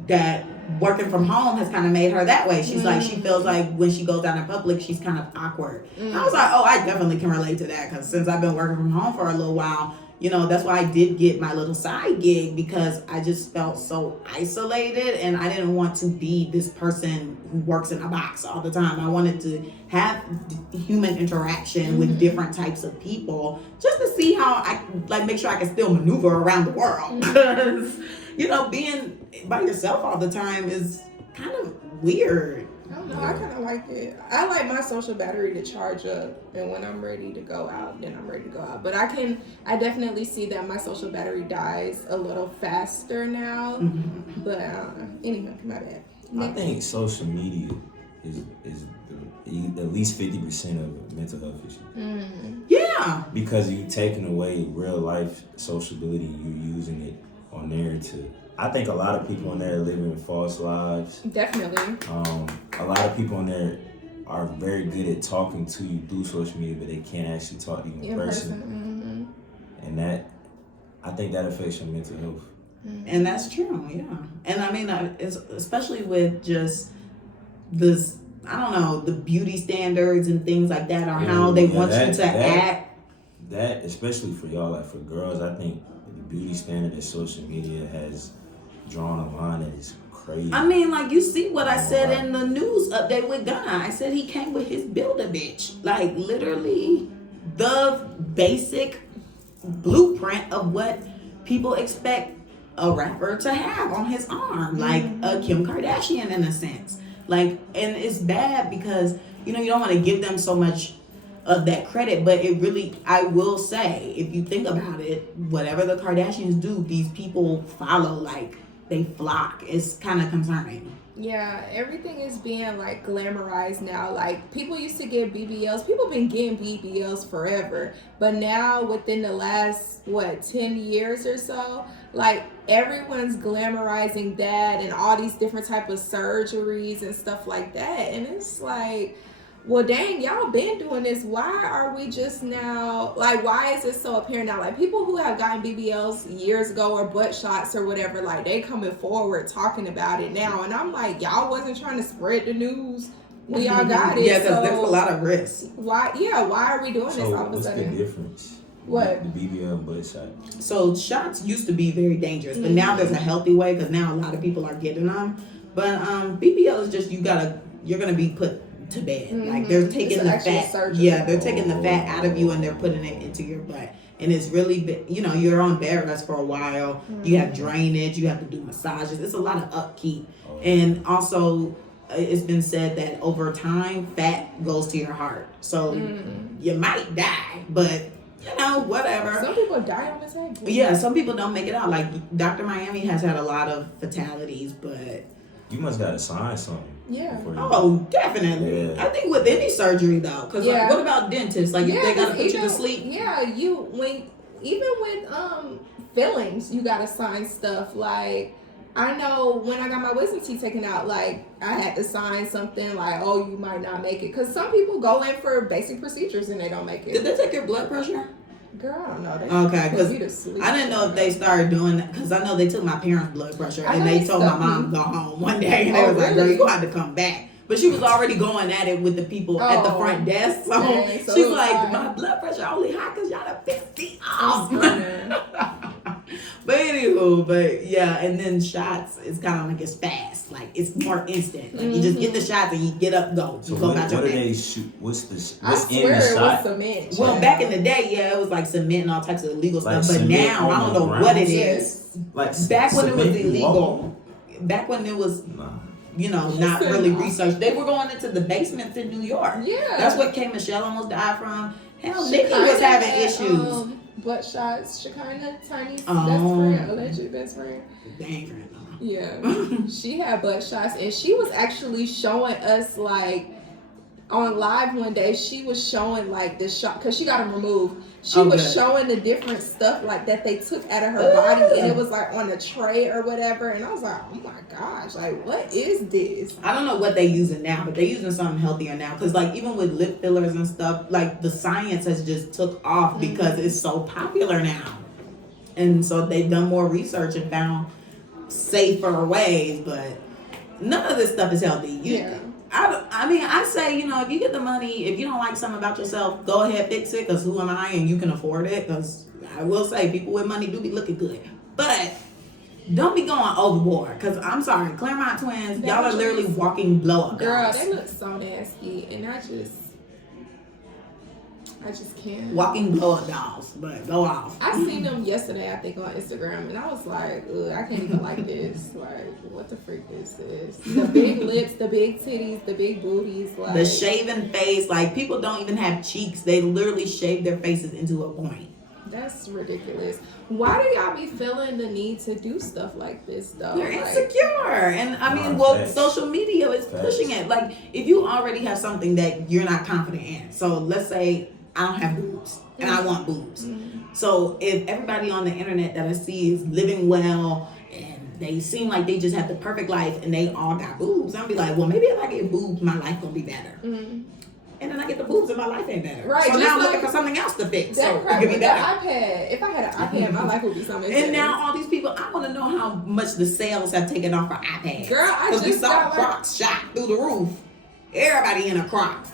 that working from home has kind of made her that way. She's like, she feels like when she goes out in public, she's kind of awkward. I was like, oh, I definitely can relate to that, because since I've been working from home for a little while, that's why I did get my little side gig, because I just felt so isolated, and I didn't want to be this person who works in a box all the time. I wanted to have human interaction with different types of people, just to see how I make sure I can still maneuver around the world. Because being by yourself all the time is kind of weird. I don't know. I kind of like it. I like my social battery to charge up, and when I'm ready to go out, then I'm ready to go out. But I definitely see that my social battery dies a little faster now. But anyway, my bad. I think social media is at least 50% of mental health issue. Yeah. Because you're taking away real life sociability, you're using it on there to. I think a lot of people on there are living false lives. Definitely. A lot of people on there are very good at talking to you through social media, but they can't actually talk to you in person. And I think that affects your mental health. And that's true, yeah. And I mean, especially with just this, I don't know, the beauty standards and things like that, or how they want you to act. That, especially for y'all, like for girls, I think the beauty standard that social media has drawn a line that is crazy. I mean, like, you see what I said in the news update with Ghana. I said he came with his Build-A-Bitch. Like, literally the basic blueprint of what people expect a rapper to have on his arm. Like a Kim Kardashian in a sense. Like, and it's bad because, you don't want to give them so much of that credit, but it really, I will say, if you think about it, whatever the Kardashians do, these people follow, like, they flock. It's kind of concerning. Yeah, everything is being like glamorized now. Like, people used to get BBLs. People been getting BBLs forever, but now within the last 10 years or so, like, everyone's glamorizing that and all these different type of surgeries and stuff like that. And it's like, well, dang, y'all been doing this. Why are we just now, like, why is it so apparent now? Like, people who have gotten BBLs years ago or butt shots or whatever, like, they coming forward talking about it now. And I'm like, y'all wasn't trying to spread the news when y'all got it. Yeah, because there's a lot of risk. Why are we doing this all of a sudden? What's the difference? What? The BBL butt shot. So shots used to be very dangerous, but now there's a healthy way because now a lot of people are getting them. But BBL is just you're gonna be put to bed. Like they're taking the fat. Surgery. Yeah, they're taking the fat out of you and they're putting it into your butt. And it's really, you're on bed rest for a while. You have drainage. You have to do massages. It's a lot of upkeep. And also, it's been said that over time, fat goes to your heart. So you might die, but whatever. Some people die on this head. Yeah, some people don't make it out. Like Dr. Miami has had a lot of fatalities, but You must gotta sign something. Yeah. Oh, definitely. Yeah. I think with any surgery though, because like, what about dentists? Like, if they gotta put you to sleep. Yeah, even with fillings, you gotta sign stuff. Like, I know when I got my wisdom teeth taken out, like I had to sign something like, oh, you might not make it, because some people go in for basic procedures and they don't make it. Did they take your blood pressure? Girl, I don't know. Okay, because I didn't know if they started doing that, because I know they took my parents' blood pressure and they told my mom to go home one day and they was like, girl, you gonna have to come back. But she was already going at it with the people at the front desk. So she's like, my blood pressure only high because y'all done pissed me off. But anywho, yeah, and then shots, it's kind of like it's fast. Like, it's more instant. Like, you just get the shots and you get up, go. So go what about your do day. they shoot? What's in the it shot? was cement. Well, back in the day, yeah, it was like cement and all types of illegal Like stuff. But now, I don't know what it is. Like Back when it was cement illegal. Back when it was... not really researched. They were going into the basements in New York. Yeah. That's what K. Michelle almost died from. Hell, Nikki was having issues. Butt shots. Shekinah, Tiny's best friend, alleged best friend. Dangerous. Yeah. She had butt shots, and she was actually showing us, like, on live one day, she was showing, like, the shot, because she got them removed. She was showing the different stuff, like, that they took out of her body, and it was, like, on a tray or whatever, and I was like, oh my gosh, like, what is this? I don't know what they using now, but they using something healthier now, because, like, even with lip fillers and stuff, like, the science has just took off because it's so popular now. And so they've done more research and found safer ways, but none of this stuff is healthy. I say, if you get the money, if you don't like something about yourself, go ahead, fix it, because who am I and you can afford it? Because I will say, people with money do be looking good. But don't be going overboard, because I'm sorry, Claremont twins, y'all are literally walking blow-up dolls. Girl, they look so nasty, and I just can't. Walking blow-up dolls, but go off. I seen them yesterday, I think, on Instagram, and I was like, ugh, I can't even like this. Like, what the freak is this? The big lips, the big titties, the big booties. Like, the shaven face. Like, people don't even have cheeks. They literally shave their faces into a point. That's ridiculous. Why do y'all be feeling the need to do stuff like this, though? You're insecure. And, social media is pushing it. Like, if you already have something that you're not confident in. So, let's say I don't have boobs and I want boobs. So if everybody on the internet that I see is living well and they seem like they just have the perfect life and they all got boobs, I'll be like, well, maybe if I get boobs, my life gonna be better. And then I get the boobs and my life ain't better. Right. So now I'm looking for something else to fix. So it could be better. iPad. If I had an iPad, my life would be something. And now all these people, I want to know how much the sales have taken off for iPads. Girl, because we saw Crocs shot through the roof. Everybody in a Crocs.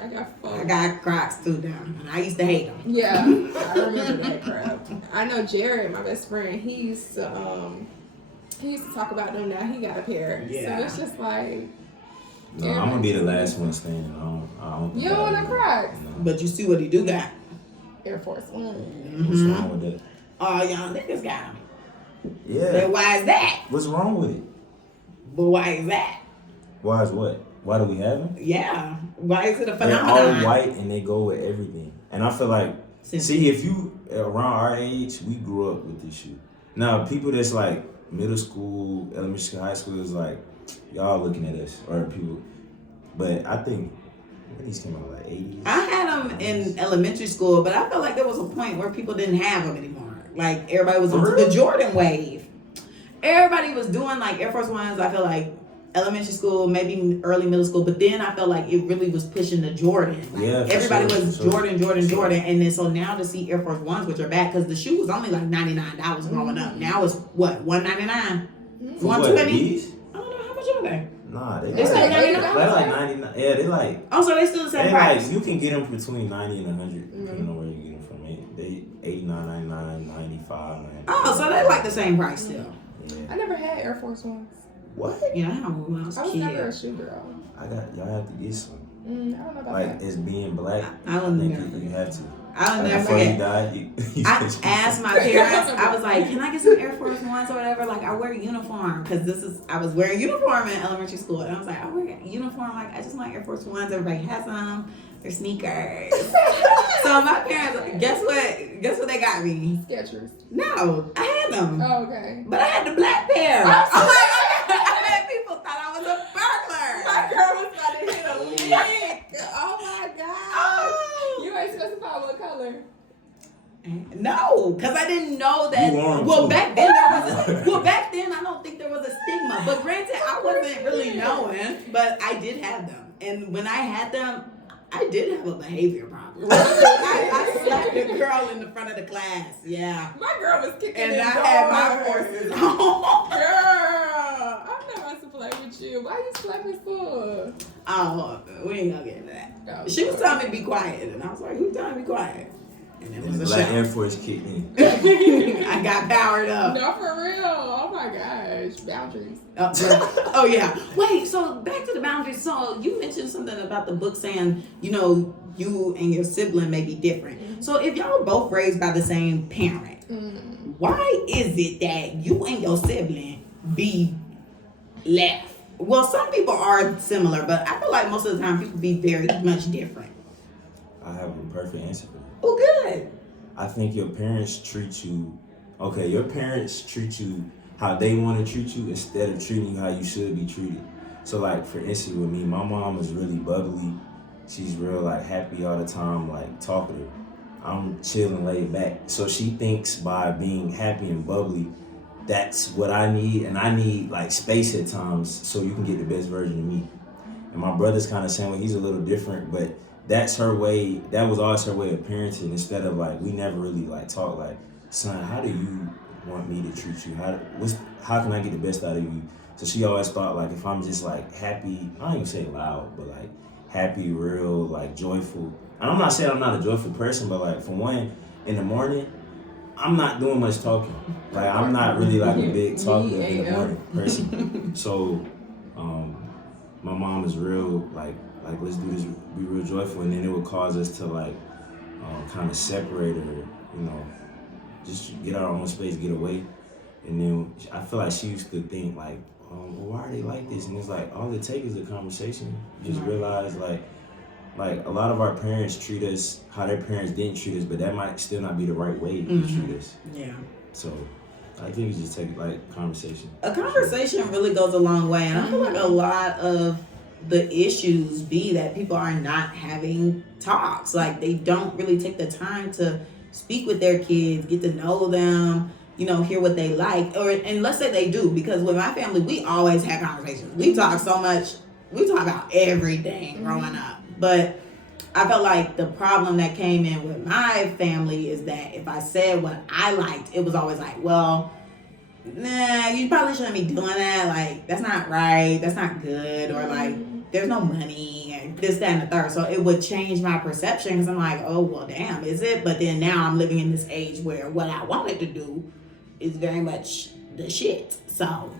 I got Crocs too down, and I used to hate them. Yeah, I remember that crap. I know Jared, my best friend. He used to talk about them. Now he got a pair. Yeah. So it's just like. No, I'm gonna be the last one standing. I don't you don't want to Crocs. No. But you see what he do got? Air Force One. What's wrong with that? Oh, y'all niggas got them. Yeah. But why is that? What's wrong with it? But why is that? Why is what? Why do we have them? Yeah. Why is it a phenomenon? They're all white and they go with everything. And I feel like, see, if you around our age, we grew up with this shit. Now, people that's like middle school, elementary school, high school is like, y'all looking at us, or people. But I think these came out like 80s. I had them in elementary school, but I felt like there was a point where people didn't have them anymore. Like, everybody was into the Jordan wave. Everybody was doing like Air Force Ones, I feel like, elementary school, maybe early middle school, but then I felt like it really was pushing the Jordan. Like, everybody was Jordan. And then so now to see Air Force Ones, which are back, because the shoe was only like $99 growing up. Now it's what, $199? $120? I don't know, how much are they? Nah, they They like, still they $99? like 99. Yeah, they like. Oh, so they still the same They price. like, you can get them between 90 and 100, depending on where you get them from. They 89, 99, 95, 90. Oh, so they like the same price still. Yeah. I never had Air Force Ones. What? Yeah, I know when I was I a was kid. never a shoe girl. Y'all have to get some. I don't know about Like, that. it's being black. I will think never you have to. I'll Like, never before you forget. die, you I asked my parents, I was like, can I get some Air Force Ones or whatever? Like, I wear a uniform because I was wearing uniform in elementary school. And I was like, I wear a uniform. Like, I just want Air Force Ones. Everybody has them. They're sneakers. So my parents, guess what they got me? Skechers. No, I had them. Oh, okay. But I had the black pair. I'm like, I bet people thought I was a burglar. My girl was about to hit a lick. Oh my god. Oh. You ain't specify what color. No, because I didn't know that. You wore 'em Well, too. back then I don't think there was a stigma. But granted, I wasn't really knowing, but I did have them. And when I had them, I did have a behavior problem. I slapped a girl in the front of the class. Yeah. My girl was kicking And it I had my hard. forces on. Girl, I'm not about to play with you. Why you slapping for? Oh, we ain't gonna get into that. Oh, She was telling me to be quiet, and I was like, "Who's telling me to be quiet?" And it was The a Black shout. Air Force kicked in. I got powered up. No, for real. Oh my gosh. Boundaries. Oh yeah. Wait, so back to the boundaries. So you mentioned something about the book saying, you and your sibling may be different. So if y'all were both raised by the same parent, why is it that you and your sibling be left? Well, some people are similar, but I feel like most of the time people be very much different. I have a perfect answer for that. Oh, good. I think your parents treat you how they want to treat you instead of treating you how you should be treated. So like, for instance, with me, my mom is really bubbly. She's real like happy all the time, like talkative. I'm chilling, laid back. So she thinks by being happy and bubbly, that's what I need, and I need like space at times so you can get the best version of me. And my brother's kind of saying, well, he's a little different, but that's her way. That was always her way of parenting. Instead of like, we never really like talk like, son, how do you want me to treat you? How can I get the best out of you? So she always thought like, if I'm just like happy, I don't even say loud, but like happy, real, like joyful. And I'm not saying I'm not a joyful person, but like for one, in the morning, I'm not doing much talking. Like I'm not really like a big talker in the morning person. So my mom is real like let's do this, be real joyful, and then it would cause us to like kind of separate her, just get our own space, get away. And then I feel like she used to think like, well, why are they like this? And it's like, all it takes is a conversation. You just realize like a lot of our parents treat us how their parents didn't treat us, but that might still not be the right way to treat us. Yeah. So I think you just take like conversation. A conversation really goes a long way, and I feel like a lot of the issues be that people are not having talks. Like they don't really take the time to speak with their kids, get to know them, hear what they like, and let's say they do, because with my family we always had conversations. We talk so much. We talk about everything growing up, but I felt like the problem that came in with my family is that if I said what I liked, it was always like, well, nah, you probably shouldn't be doing that. Like, that's not right. That's not good. Or like, there's no money and this, that, and the third. So it would change my perception because I'm like, oh, well, damn, is it? But then now I'm living in this age where what I wanted to do is very much the shit. So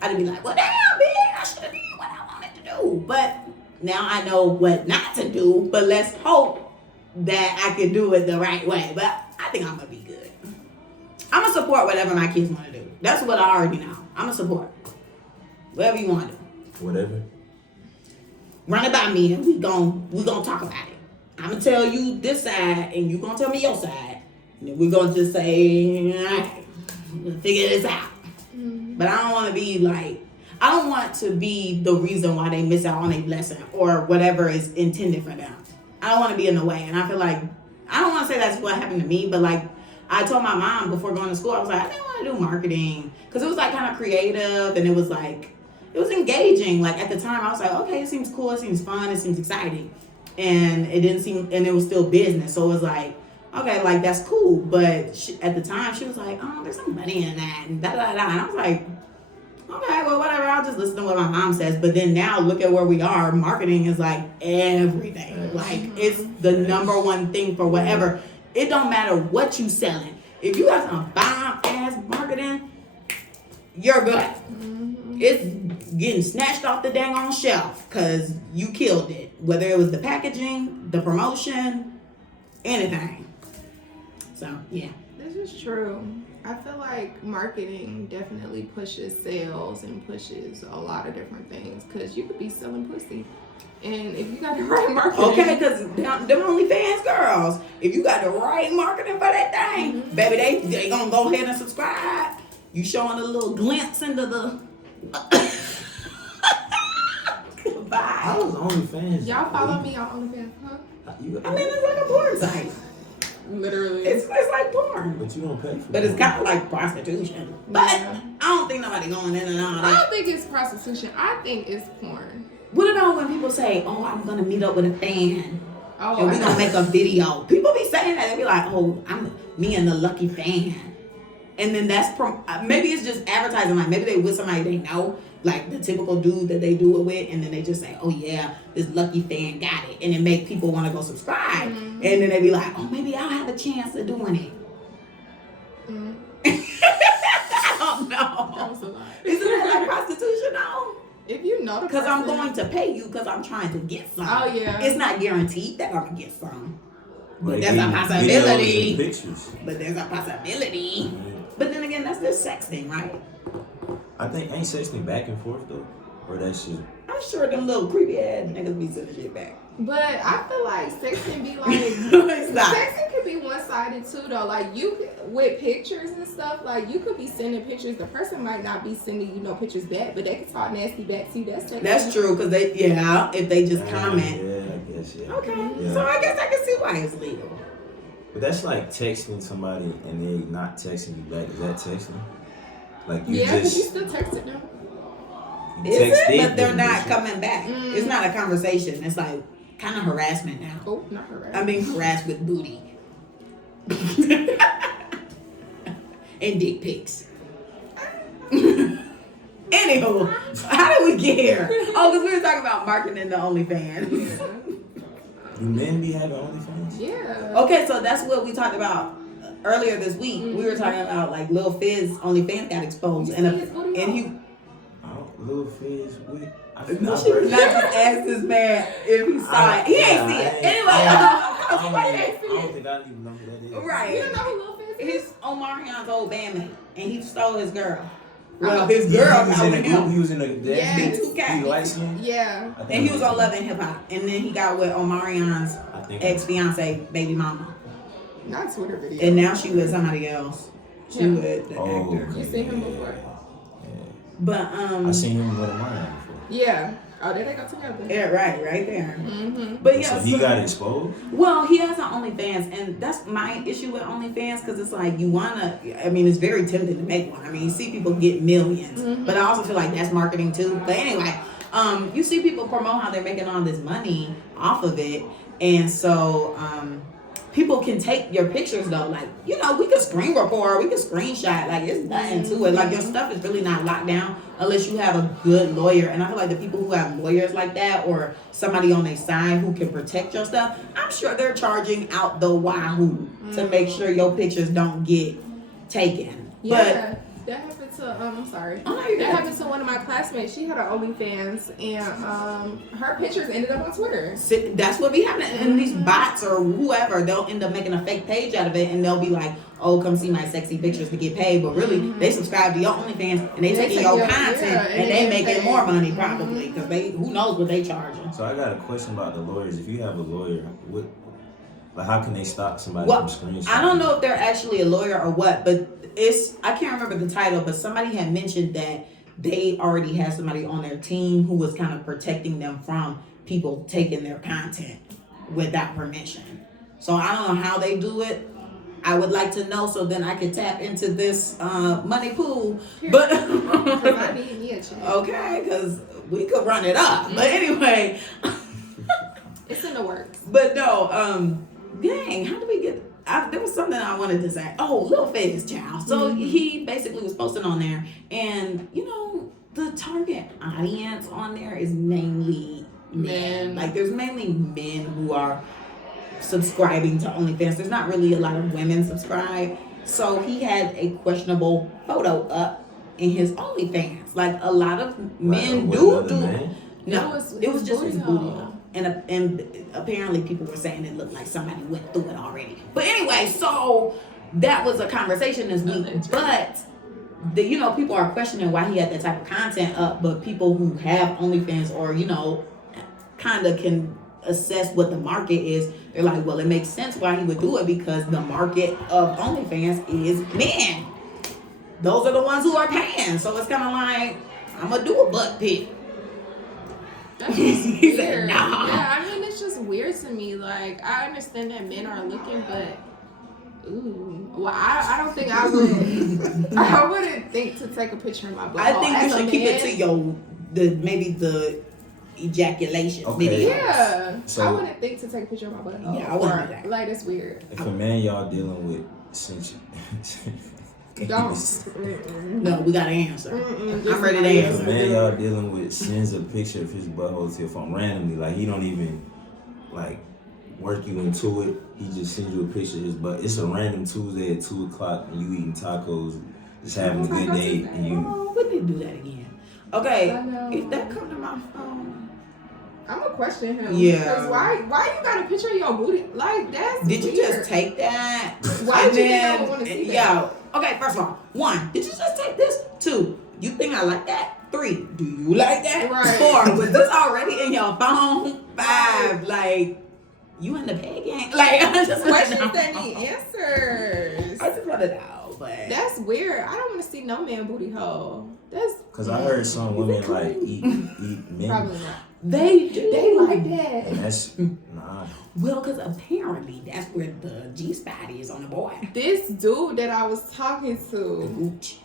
I'd be like, well, damn, bitch, I should have done what I wanted to do. But now I know what not to do, but let's hope that I can do it the right way. But I think I'm going to be good. I'm going to support whatever my kids want to do. That's what I already know. I'm going to support whatever you want to do. Whatever. Run it by me and we gonna talk about it. I'm going to tell you this side and you going to tell me your side. And then we're going to just say, all right, we'll figure this out. But I don't want to be like, I don't want to be the reason why they miss out on a blessing or whatever is intended for them. I don't want to be in the way. And I feel like, I don't want to say that's what happened to me, but like, I told my mom before going to school, I was like, I didn't want to do marketing. Because it was like kind of creative and it was like, it was engaging. Like at the time, I was like, okay, it seems cool, it seems fun, it seems exciting. And it didn't seem, and it was still business. So it was like, okay, like that's cool. But at the time, she was like, oh, there's some money in that and da da da. And I was like, okay, well, whatever. I'll just listen to what my mom says. But then now look at where we are. Marketing is like everything. Like it's the number one thing for whatever. It don't matter what you selling. If you got some bomb ass marketing, you're good. It's getting snatched off the dang on shelf because you killed it. Whether it was the packaging, the promotion, anything. So yeah. This is true. I feel like marketing definitely pushes sales and pushes a lot of different things because you could be selling pussy. And if you got the right marketing. Okay, because them OnlyFans girls, if you got the right marketing for that thing, baby, they gonna go ahead and subscribe. You showing a little glimpse into the How was OnlyFans? Y'all follow me on OnlyFans, huh? I mean, it's like a porn site. Literally. It's like porn. But you don't pay for it. But it's kind of like prostitution. But Yeah. I don't think nobody going in and all I that. don't think it's prostitution. I think it's porn. What about when people say, "Oh, I'm gonna meet up with a fan Oh, and we're gonna make a video"? People be saying that. They be like, "Oh, I'm me and the lucky fan," and then that's maybe it's just advertising. Like maybe they with somebody they know, like the typical dude that they do it with, and then they just say, "Oh yeah, this lucky fan got it," and it make people want to go subscribe, and then they be like, "Oh, maybe I'll have a chance of doing it." I don't know. That was a lot. Isn't that like prostitution though? If you know the Because I'm person- going to pay you because I'm trying to get some. Oh, yeah. It's not guaranteed that I'm gonna get some. But Like, there's a videos possibility. and pictures. But there's a possibility. Yeah. But then again, that's just sexting, right? I think ain't sexting back and forth though, or that's just. I'm sure them little creepy ass niggas be sending shit back. But I feel like sex can be like It's not. sexting can be one-sided too though. Like you with pictures and stuff, like you could be sending pictures. The person might not be sending you no pictures back, but they can talk nasty back to you. That's sexting. That's true, because if they just comment. Yeah, I guess yeah. Okay. Yeah. So I guess I can see why it's legal. But that's like texting somebody and they not texting you back. Is that texting? Like you Yeah, because you just still texted them. Is it? texted But they're them, not but coming back. It's not a conversation. It's like kind of harassment now. Oh, not her. I'm being harassed with booty. And dick pics. Anywho, how did we get here? Oh, because we were talking about marketing the OnlyFans. Do men be having OnlyFans? Yeah. Okay, so that's what we talked about earlier this week. We were talking about like Lil Fizz OnlyFans got exposed, and he. Little Fizz with. I She forgot was not just asked this man if he saw it. He ain't see it. Anyway, I don't think I even know who that is. right. You don't know who Lil Fizz is? He's Omarion's old bandmate, and he stole his girl. Oh, Well, his girl He was got in with the group. him. He was in the Yes. B2K. He light skin. Yeah. And he was on Love and Hip Hop. And then he got with Omarion's ex-fiance, baby mama. Not Twitter video. And now she with somebody else. She Him. with the actor. You seen him before? But I seen him with a mine before. Yeah. Oh, they got together. yeah, right there. Mm-hmm. But yeah, So he got exposed. well, he has an OnlyFans, and that's my issue with OnlyFans, because it's like you wanna. I mean, it's very tempting to make one. I mean, you see people get millions, but I also feel like that's marketing too. But anyway, you see people promote how they're making all this money off of it, and so people can take your pictures though. Like, you know, we can screen record, we can screenshot. Like, it's nothing to it. Like, your stuff is really not locked down unless you have a good lawyer. And I feel like the people who have lawyers like that, or somebody on their side who can protect your stuff, I'm sure they're charging out the wahoo to make sure your pictures don't get taken. Yeah. That happened to I'm sorry. Oh, no, you're That good. happened to one of my classmates. She had an OnlyFans, and her pictures ended up on Twitter. That's what be happening. And these bots or whoever, they'll end up making a fake page out of it, and they'll be like, "Oh, come see my sexy pictures to get paid." But really, they subscribe to your OnlyFans, and they taking your content, and they making more money probably, because who knows what they charging. So I got a question about the lawyers. If you have a lawyer, how can they stop somebody Well, from screenshotting? I don't know if they're actually a lawyer or what, but I can't remember the title, but somebody had mentioned that they already had somebody on their team who was kind of protecting them from people taking their content without permission. So I don't know how they do it. I would like to know, so then I can tap into this money pool. But Because I need me a check. okay, because we could run it up. But anyway, It's in the works. but no, dang, how do we get? There was something I wanted to say. Oh, Lil Fizz, child. So he basically was posting on there, and you know, the target audience on there is mainly men. Like, there's mainly men who are subscribing to OnlyFans. There's not really a lot of women subscribe. So he had a questionable photo up in his OnlyFans. Like, a lot of men do. No, it was just his booty hole. And apparently people were saying it looked like somebody went through it already. But anyway, so that was a conversation this week. But people are questioning why he had that type of content up. But people who have OnlyFans or kind of can assess what the market is, they're like, well, it makes sense why he would do it because the market of OnlyFans is men. Those are the ones who are paying. So it's kind of like, I'm gonna do a butt pic. That's just weird. Said, nah. Yeah, I mean, it's just weird to me. Like, I understand that men are looking, but well, I don't think I would. I wouldn't think to take a picture of my butt. I think you should keep it to the ejaculation. Okay. Yeah. So, I wouldn't think to take a picture of my butt. Yeah, I wouldn't do that. Like, it's weird. If a man y'all dealing with don't. No, we gotta answer. I'm ready to answer. If a man y'all dealing with sends a picture of his butthole to your phone randomly, like he don't even like work you into it. He just sends you a picture of his butt. It's a random Tuesday at 2:00 and you eating tacos, just having a good day, and you. Oh, we need to do that again. Okay, if that come to my phone, I'm gonna question him. Yeah. Because why you got a picture of your booty? Like, that's Did weird. you just take that? Why did you think I would want to see that? Yeah. Okay, first of all, 1, did you just take this? 2, you think I like that? 3, do you like that? Right. 4, was this already in your phone? 5, like, you in the bed game? Like, I just questions that need answers. I just want to know, but that's weird. I don't want to see no man booty hole. That's because I heard some women like eat men. Probably not. They do. They like that. And that's nah. Well, because apparently that's where the G spot is on the boy. This dude that I was talking The to, gooch.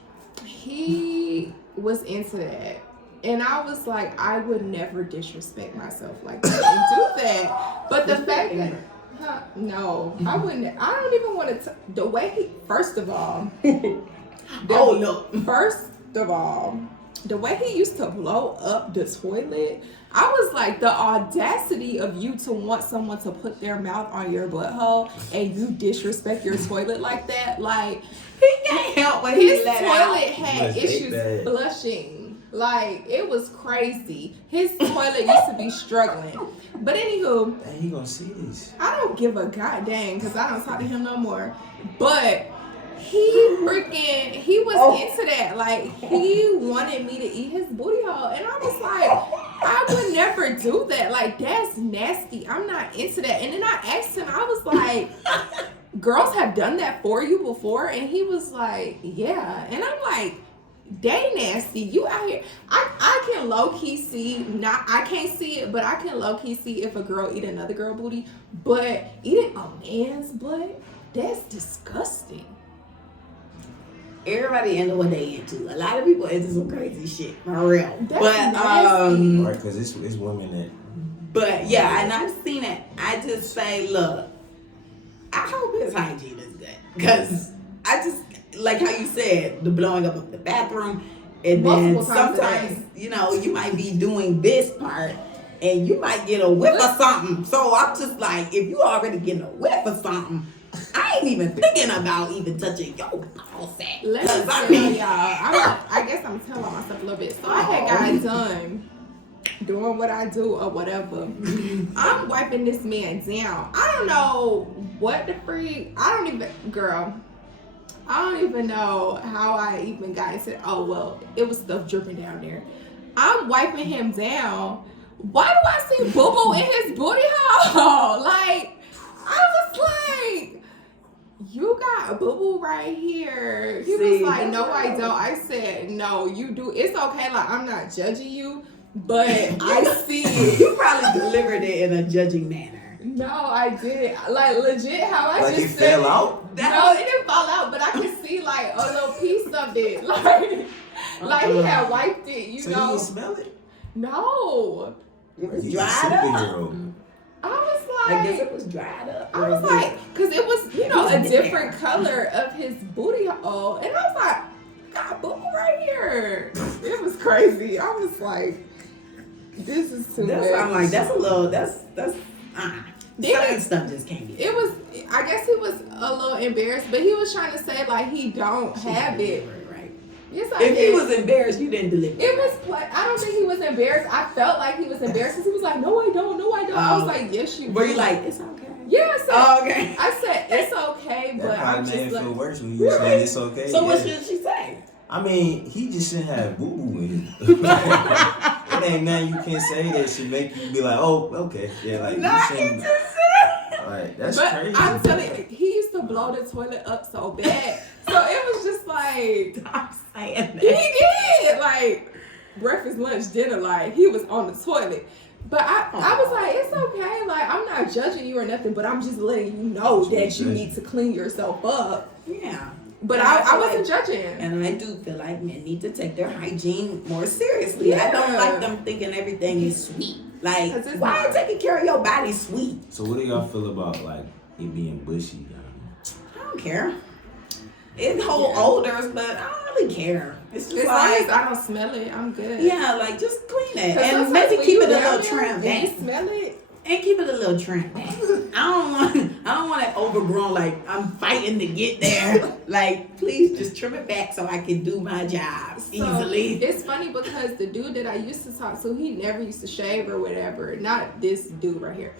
he was into that. And I was like, I would never disrespect myself like that and do that. But the fact that, no, I wouldn't. I don't even want to. The way he, first of all, the way he used to blow up the toilet, I was like, the audacity of you to want someone to put their mouth on your butthole and you disrespect your toilet like that. Like, he can't help what his he let toilet out. had issues flushing. Like, it was crazy. His toilet used to be struggling. But anywho, Dang, he gonna see this. I don't give a goddamn because I don't talk to him no more. But he was into that. Like, he wanted me to eat his booty hole. And I was like, I would never do that. Like, that's nasty. I'm not into that. And then I asked him, I was like, girls have done that for you before? And he was like, yeah. And I'm like, they nasty. You out here. I can low-key see, I can't see it, but I can low-key see if a girl eat another girl booty. But eating a man's butt, that's disgusting. Everybody into what they into. A lot of people into some crazy shit, for real. That's but nasty. Right, because it's women that. But yeah, and I've seen it. I just say, look, I hope his hygiene is good, because I just like how you said the blowing up of the bathroom, and then sometimes you might be doing this part. And you might get a whiff or something. So I'm just like, if you already getting a whiff or something, I ain't even thinking about even touching your ball sack. Let me tell y'all, I guess I'm telling myself a little bit. So I had got done doing what I do or whatever. I'm wiping this man down. I don't know what the freak. I don't even know how I even got into it. Oh, well, it was stuff dripping down there. I'm wiping him down. Why do I see boo-boo in his booty hole? Like, I was like, you got a boo-boo right here. He was like, no, I don't. I said, no, you do. It's okay. Like, I'm not judging you, but I see it. You probably delivered it in a judging manner. No, I didn't. Like, legit, how I Like just it said fell out? No, it didn't fall out, but I could see, like, a little piece of it. Like he had wiped it, you so know. So you didn't smell it? No. It was He's dried a up. superhero. I was like, I guess it was dried up. I was like, because it was, a different color of his booty hole. And I was like, God got boo right here. It was crazy. I was like, this is too much. I'm like, that's a little, that's certain stuff just can't be. It was, I guess he was a little embarrassed, but he was trying to say like he don't have it. Right. Yes, I If did. he was embarrassed, you didn't deliver. It was like, I don't think he was embarrassed. I felt like he was embarrassed. He was like, no, I don't. I was like, yes, you do. Were you like, it's okay? Yeah, I said, okay. I said it's okay, but That I'm probably just made it like, feel worse when you saying it's okay. So what should she say? I mean, he just shouldn't have boo boo in him. It ain't nothing you can say that should make you be like, oh, okay, yeah, like No, you he shouldn't. just said. Like that's but crazy. I'm telling you, he used to blow the toilet up so bad. So it was just like, I'm saying he that. did like breakfast, lunch, dinner, like he was on the toilet. But I was like, it's okay. Like, I'm not judging you or nothing, but I'm just letting you know that you need to clean yourself up. Yeah. But And I feel wasn't like- judging. And I do feel like men need to take their hygiene more seriously. Yeah. I don't like them thinking everything is sweet. Like, 'Cause it's why not. taking care of your body sweet? So what do y'all feel about like it being bushy? I don't care. It hold odors, but I don't really care. It's just As long as like, I don't smell it, I'm good. yeah, like just clean it. 'Cause And sometimes maybe when keep you it a down little there trim and back. you smell it. And keep it a little trim back. I don't want it overgrown, like I'm fighting to get there. Like, please just trim it back so I can do my job easily. It's funny because the dude that I used to talk to, he never used to shave or whatever. Not this dude right here.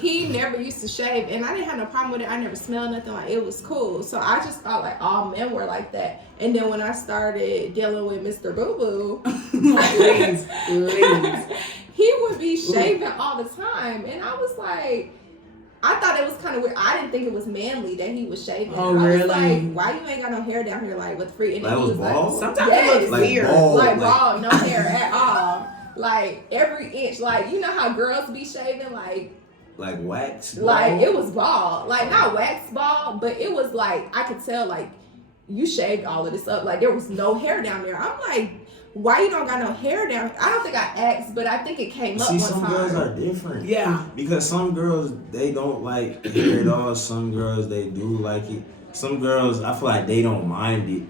He never used to shave, and I didn't have no problem with it. I never smelled nothing. Like, it was cool. So I just thought like all men were like that. And then when I started dealing with Mr. Boo Boo, Please. he would be shaving all the time, and I was like, I thought it was kind of weird. I didn't think it was manly that he was shaving. Oh, I was really? like, why you ain't got no hair down here, like with free? And then Like, he was was bald? like, Sometimes Yes. it looks Like weird. bald. like like- bald, no hair at all. Like every inch, like you know how girls be shaving, like wax. like it was bald, like not wax bald, but it was like I could tell like you shaved all of this up, like there was no hair down there. I'm like, why you don't got no hair down? I don't think I asked, but I think it came up See, one some time. girls are different. Yeah. Because some girls, they don't like hair at all. Some girls, they do like it. Some girls, I feel like they don't mind it.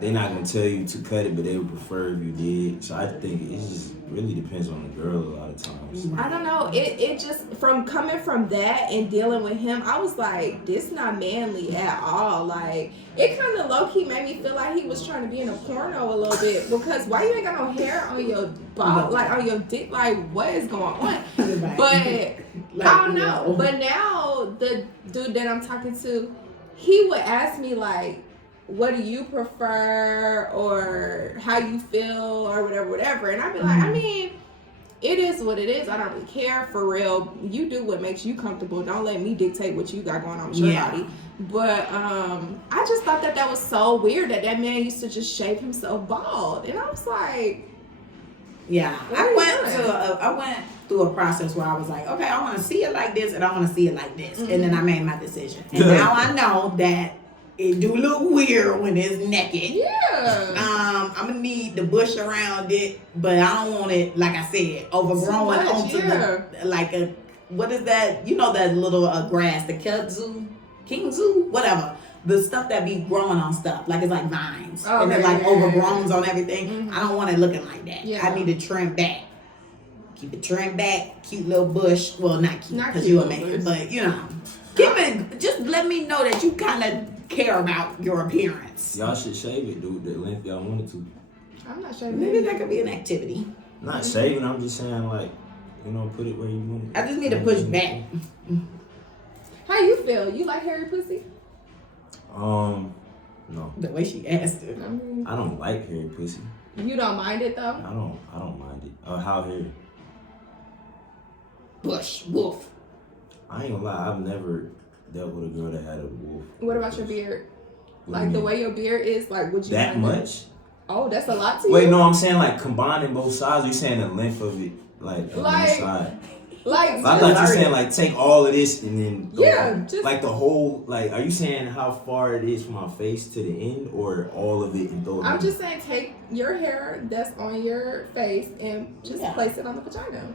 They're not going to tell you to cut it, but they would prefer if you did. So I think it just really depends on the girl a lot of times. I don't know. It just from coming from that and dealing with him, I was like, this not manly at all. Like it kind of low key made me feel like he was trying to be in a porno a little bit because why you ain't got no hair on your ball, like on your dick? Like what is going on? But I don't know. But now the dude that I'm talking to, he would ask me like, what do you prefer or how you feel or whatever, and I'd be like, I mean, it is what it is. I don't really care, for real. You do what makes you comfortable. Don't let me dictate what you got going on with your body. But I just thought that was so weird that man used to just shave himself bald, and I was like, yeah, What I are you went through a process where I was like, okay, I want to see it like this and I want to see it like this, and then I made my decision, and now I know that it do look weird when it's naked. yeah. I'm gonna need the bush around it, but I don't want it, like I said, overgrown much, onto the like a, what is that? You know that little grass, the kingzu, whatever. The stuff that be growing on stuff, like it's like vines, and they're like overgrown on everything. I don't want it looking like that. Yeah. I need to trim back. Keep it trimmed back, cute little bush. Well, not cute, Not because cute you a little man, bush. but you know, keep it. Just let me know that you kind of care about your appearance. Y'all should shave it, dude, the length y'all wanted to. I'm not sure. Maybe that could be an activity. Not shaving, I'm just saying, like, you know, put it where you want it. I just need to push back. How you feel? You like hairy pussy? No. The way she asked it. I mean, I don't like hairy pussy. you don't mind it though? I don't mind it. How hairy? Bush, wolf. I ain't gonna lie, I've never dealt with a girl that had a wolf. What about your beard? What do Like you the mean? way your beard is, like would you That mind it? much? Oh, that's a lot to you. Wait, no, I'm saying like combining both sides. Or you saying the length of it, like on one Like, side? Like, I thought you were saying like take all of this and then go Yeah, just- like the whole, like, are you saying how far it is from my face to the end, or all of it and throw it I'm in? just saying, take your hair that's on your face and just place it on the vagina.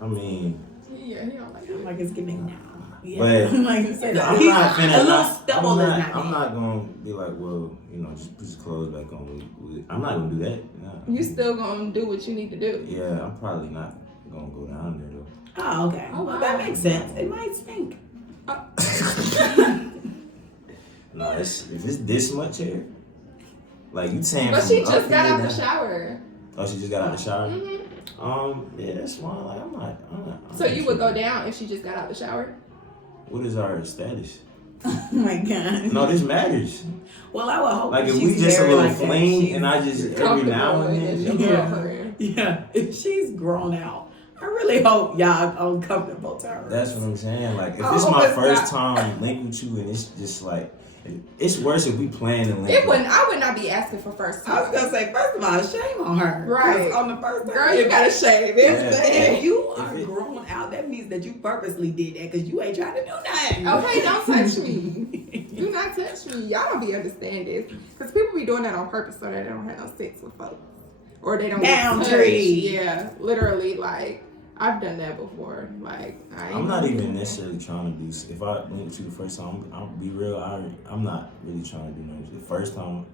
I mean, Yeah, he don't like I'm it. like it's giving now. Yeah. But like you said, I'm not finna. a little stubble is not I'm bad. not gonna be like, well, just put your clothes back on. I'm not gonna do that. No. You still gonna do what you need to do. Yeah, I'm probably not gonna go down there though. Oh, okay. Oh, Well, wow. that makes sense. It might stink. No, if it's this much hair, like you saying. But she just got out the shower. Oh, she just got out the shower. Mm-hmm. Yeah, that's fine. Like I'm not So you would go down if she just got out the shower? What is our status? Oh my god. No, this matters. Well, I would hope Like if she's we just a very little like that. fling, She's and I just every now and then. your girlfriend. Yeah, if she's grown out, I really hope y'all uncomfortable to her. That's what I'm saying. Like if Oh, it's my it's first not- time link with you, and it's just like it's worse if we plan to link. It wouldn't. I would not be asking for first I was time. gonna say, first of all, shame on her. Right. On the first time. Girl, you gotta shave everything. If you are grown out, that means that you purposely did that because you ain't trying to do nothing. Okay, don't touch me. Do not touch me. Y'all don't be understanding. Because people be doing that on purpose so that they don't have no sex with folks. Or they don't get touched. Boundary. Yeah, literally, like, I've done that before. Like, I'm not even necessarily trying to do. If I went with you the first time, I'll be real. I'm not really trying to do nothing. The first time,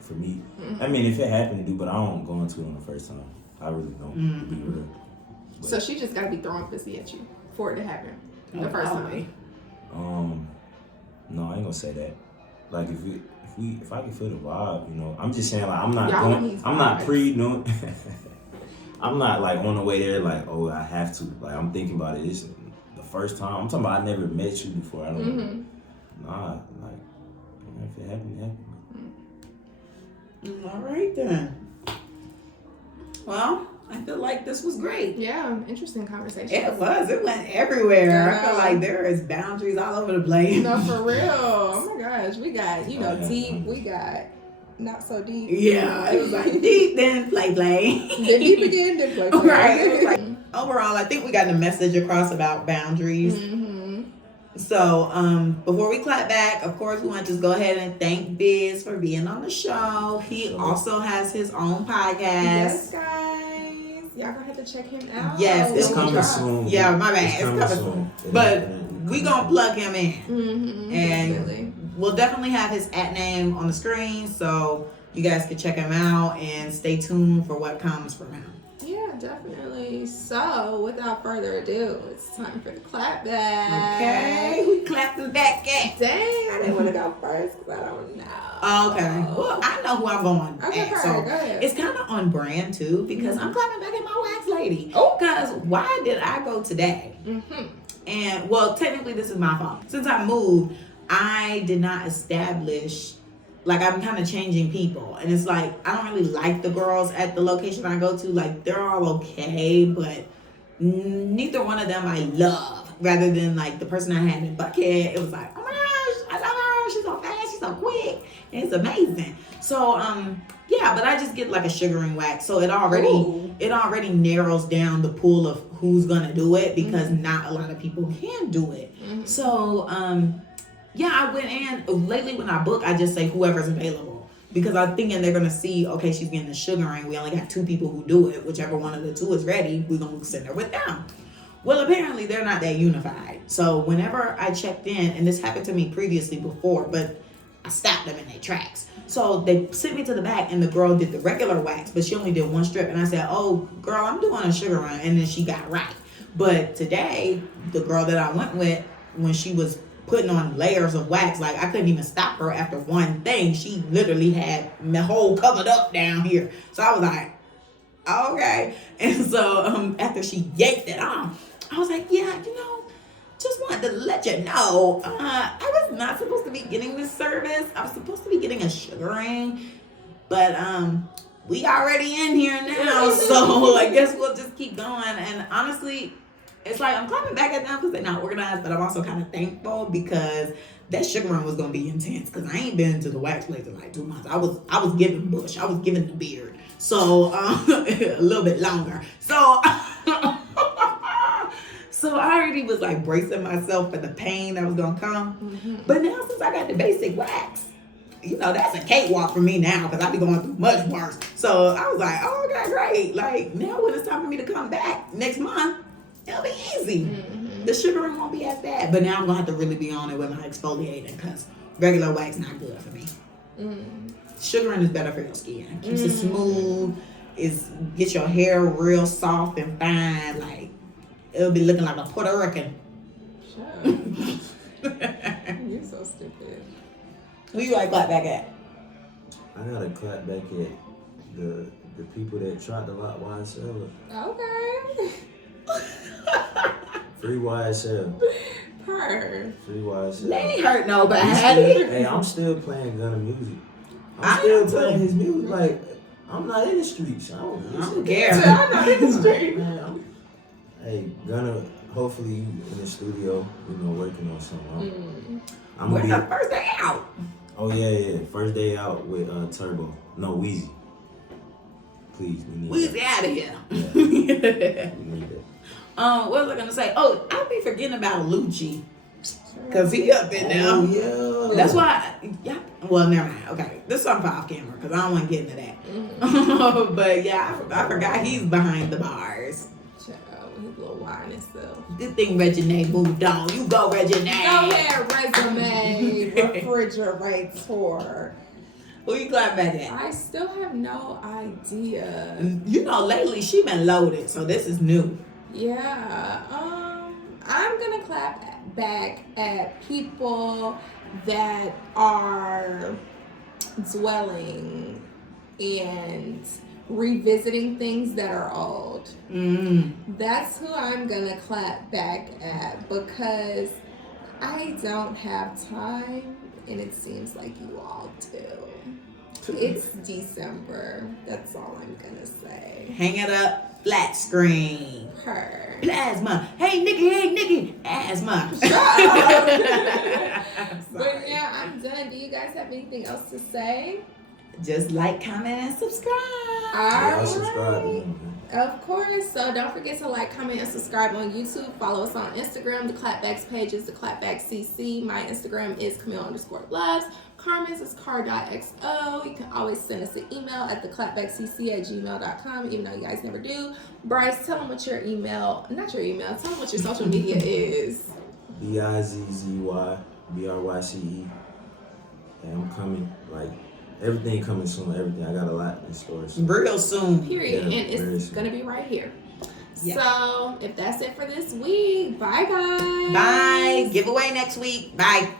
for me, I mean, if it happened to do, but I don't go into it on the first time. I really don't. To be real. But, So she just gotta be throwing pussy at you for it to happen the first time. No, I ain't gonna say that. Like if I can feel the vibe, I'm just saying like I'm not Y'all going. need I'm not vibes. I'm not like on the way there like, oh, I have to. Like I'm thinking about it. It's the first time. I'm talking about I never met you before. I don't. Nah, like if it happened, it happened. All right then. Well, I feel like this was great. Yeah, interesting conversation. It was. It went everywhere. I Yeah. feel like there is boundaries all over the place. No, for real. Oh my gosh, we got Yeah. deep. We got not so deep. Yeah, it was like deep, then play. Then deep again, then play. Right. It was like, overall, I think we got the message across about boundaries. So, before we clap back, of course, we want to just go ahead and thank Bizz for being on the show. He also has his own podcast. Yes, guys. Y'all gonna have to check him out. Yes, It's It'll coming drop. soon. Yeah, my bad. It's coming coming soon. But we gonna plug him in. And Definitely. we'll definitely have his @name on the screen, so you guys can check him out and stay tuned for what comes from him. Yeah, definitely. So, without further ado, it's time for the clap back. Okay, who clapped the back at? Dang, I didn't want to go first because I don't know. Okay, well, I know who I'm going Okay, at, go so ahead. it's kind of on brand too because I'm clapping back at my wax lady. Oh. Because why did I go today? And well, technically this is my fault. Since I moved, I did not establish, like I'm kind of changing people. And it's like, I don't really like the girls at the location I go to. Like they're all okay, but neither one of them I love. Rather than like the person I had in Buckhead, it was like, oh my gosh, I love her. She's so fast, she's so quick. And it's amazing. So, yeah, but I just get like a sugaring wax. So it already narrows down the pool of who's gonna do it because not a lot of people can do it. So, yeah, I went in lately when I book, I just say whoever's available because I'm thinking they're gonna see, okay, she's getting the sugaring. We only got 2 people who do it. Whichever one of the 2 is ready, we're gonna send her with them. Well, apparently they're not that unified. So whenever I checked in, and this happened to me previously before, but I stopped them in their tracks. So they sent me to the back and the girl did the regular wax, but she only did 1 strip. And I said, oh, girl, I'm doing a sugar run. And then she got right. But today, the girl that I went with, when she was putting on layers of wax, like I couldn't even stop her after one thing. She literally had the whole covered up down here. So I was like, okay. And so after she yanked it off, I was like, yeah, just wanted to let you know, I was not supposed to be getting this service. I was supposed to be getting a sugaring, but we already in here now, so I guess we'll just keep going. And honestly, it's like I'm clapping back at them because they're not organized, but I'm also kind of thankful because that sugaring was gonna be intense because I ain't been to the wax place in like 2 months. I was giving bush, I was giving the beard, so a little bit longer. So I already was like bracing myself for the pain that was gonna come. But now since I got the basic wax, that's a cakewalk for me now because I be going through much worse. So I was like, oh, okay, great. Like now when it's time for me to come back next month, it'll be easy. the sugaring won't be as bad. But now I'm gonna have to really be on it with my exfoliating because regular wax not good for me. Sugaring is better for your skin. Keeps it smooth. Gets your hair real soft and fine. Like it'll be looking like a Puerto Rican. Sure. You're so stupid. Who you like Clapback at? I gotta clap back at the people that tried to lock YSL. Okay. Free YSL. Her. Free YSL. They ain't hurt nobody. Hey, I'm still playing Gunna music. I I'm still am too. playing his music. Like, I'm not in the streets. I don't care. I'm not in the street. Man, hey, Gunna, hopefully you in the studio, working on something. I'm When's gonna the first day out? Oh yeah. First day out with Turbo. No, Weezy. Please, we need Weezy that. out of here. Yeah. We need that. What was I gonna say? Oh, I'll be forgetting about Lucci. Cause he up in there. Oh yeah. That's why. Yeah. Well, never mind. Okay, this is something for off camera because I don't want to get into that. But yeah, I forgot he's behind the bars. Child, his little wine and stuff. Good thing Reginae moved on. You go, Reginae. Go ahead, resume, refrigerator. Who you clap back at? I still have no idea. Lately she been loaded, so this is new. Yeah. I'm gonna clap back at people that are dwelling and revisiting things that are old. That's who I'm gonna clap back at because I don't have time and it seems like you all do. It's December. That's all I'm gonna say. Hang it up, flat screen. Her. Plasma. Hey, nigga, asthma. But yeah, I'm done. Do you guys have anything else to say? Just like, comment, and subscribe. Y'all subscribe. Of course. So don't forget to like, comment, and subscribe on YouTube. Follow us on Instagram. The Clapback's page is theclapbackcc. My Instagram is Camille_loves. Carmen's is car.xo. You can always send us an email at theclapbackcc@gmail.com, even though you guys never do. Bryce, tell them what your email, not your email, tell them what your social media is. BIZZYBRYCE. And I'm coming, everything coming soon. Everything. I got a lot in store. So. Real soon. Period. Yeah, and it's going to be right here. Yeah. So, if that's it for this week, bye guys. Bye. Giveaway next week. Bye.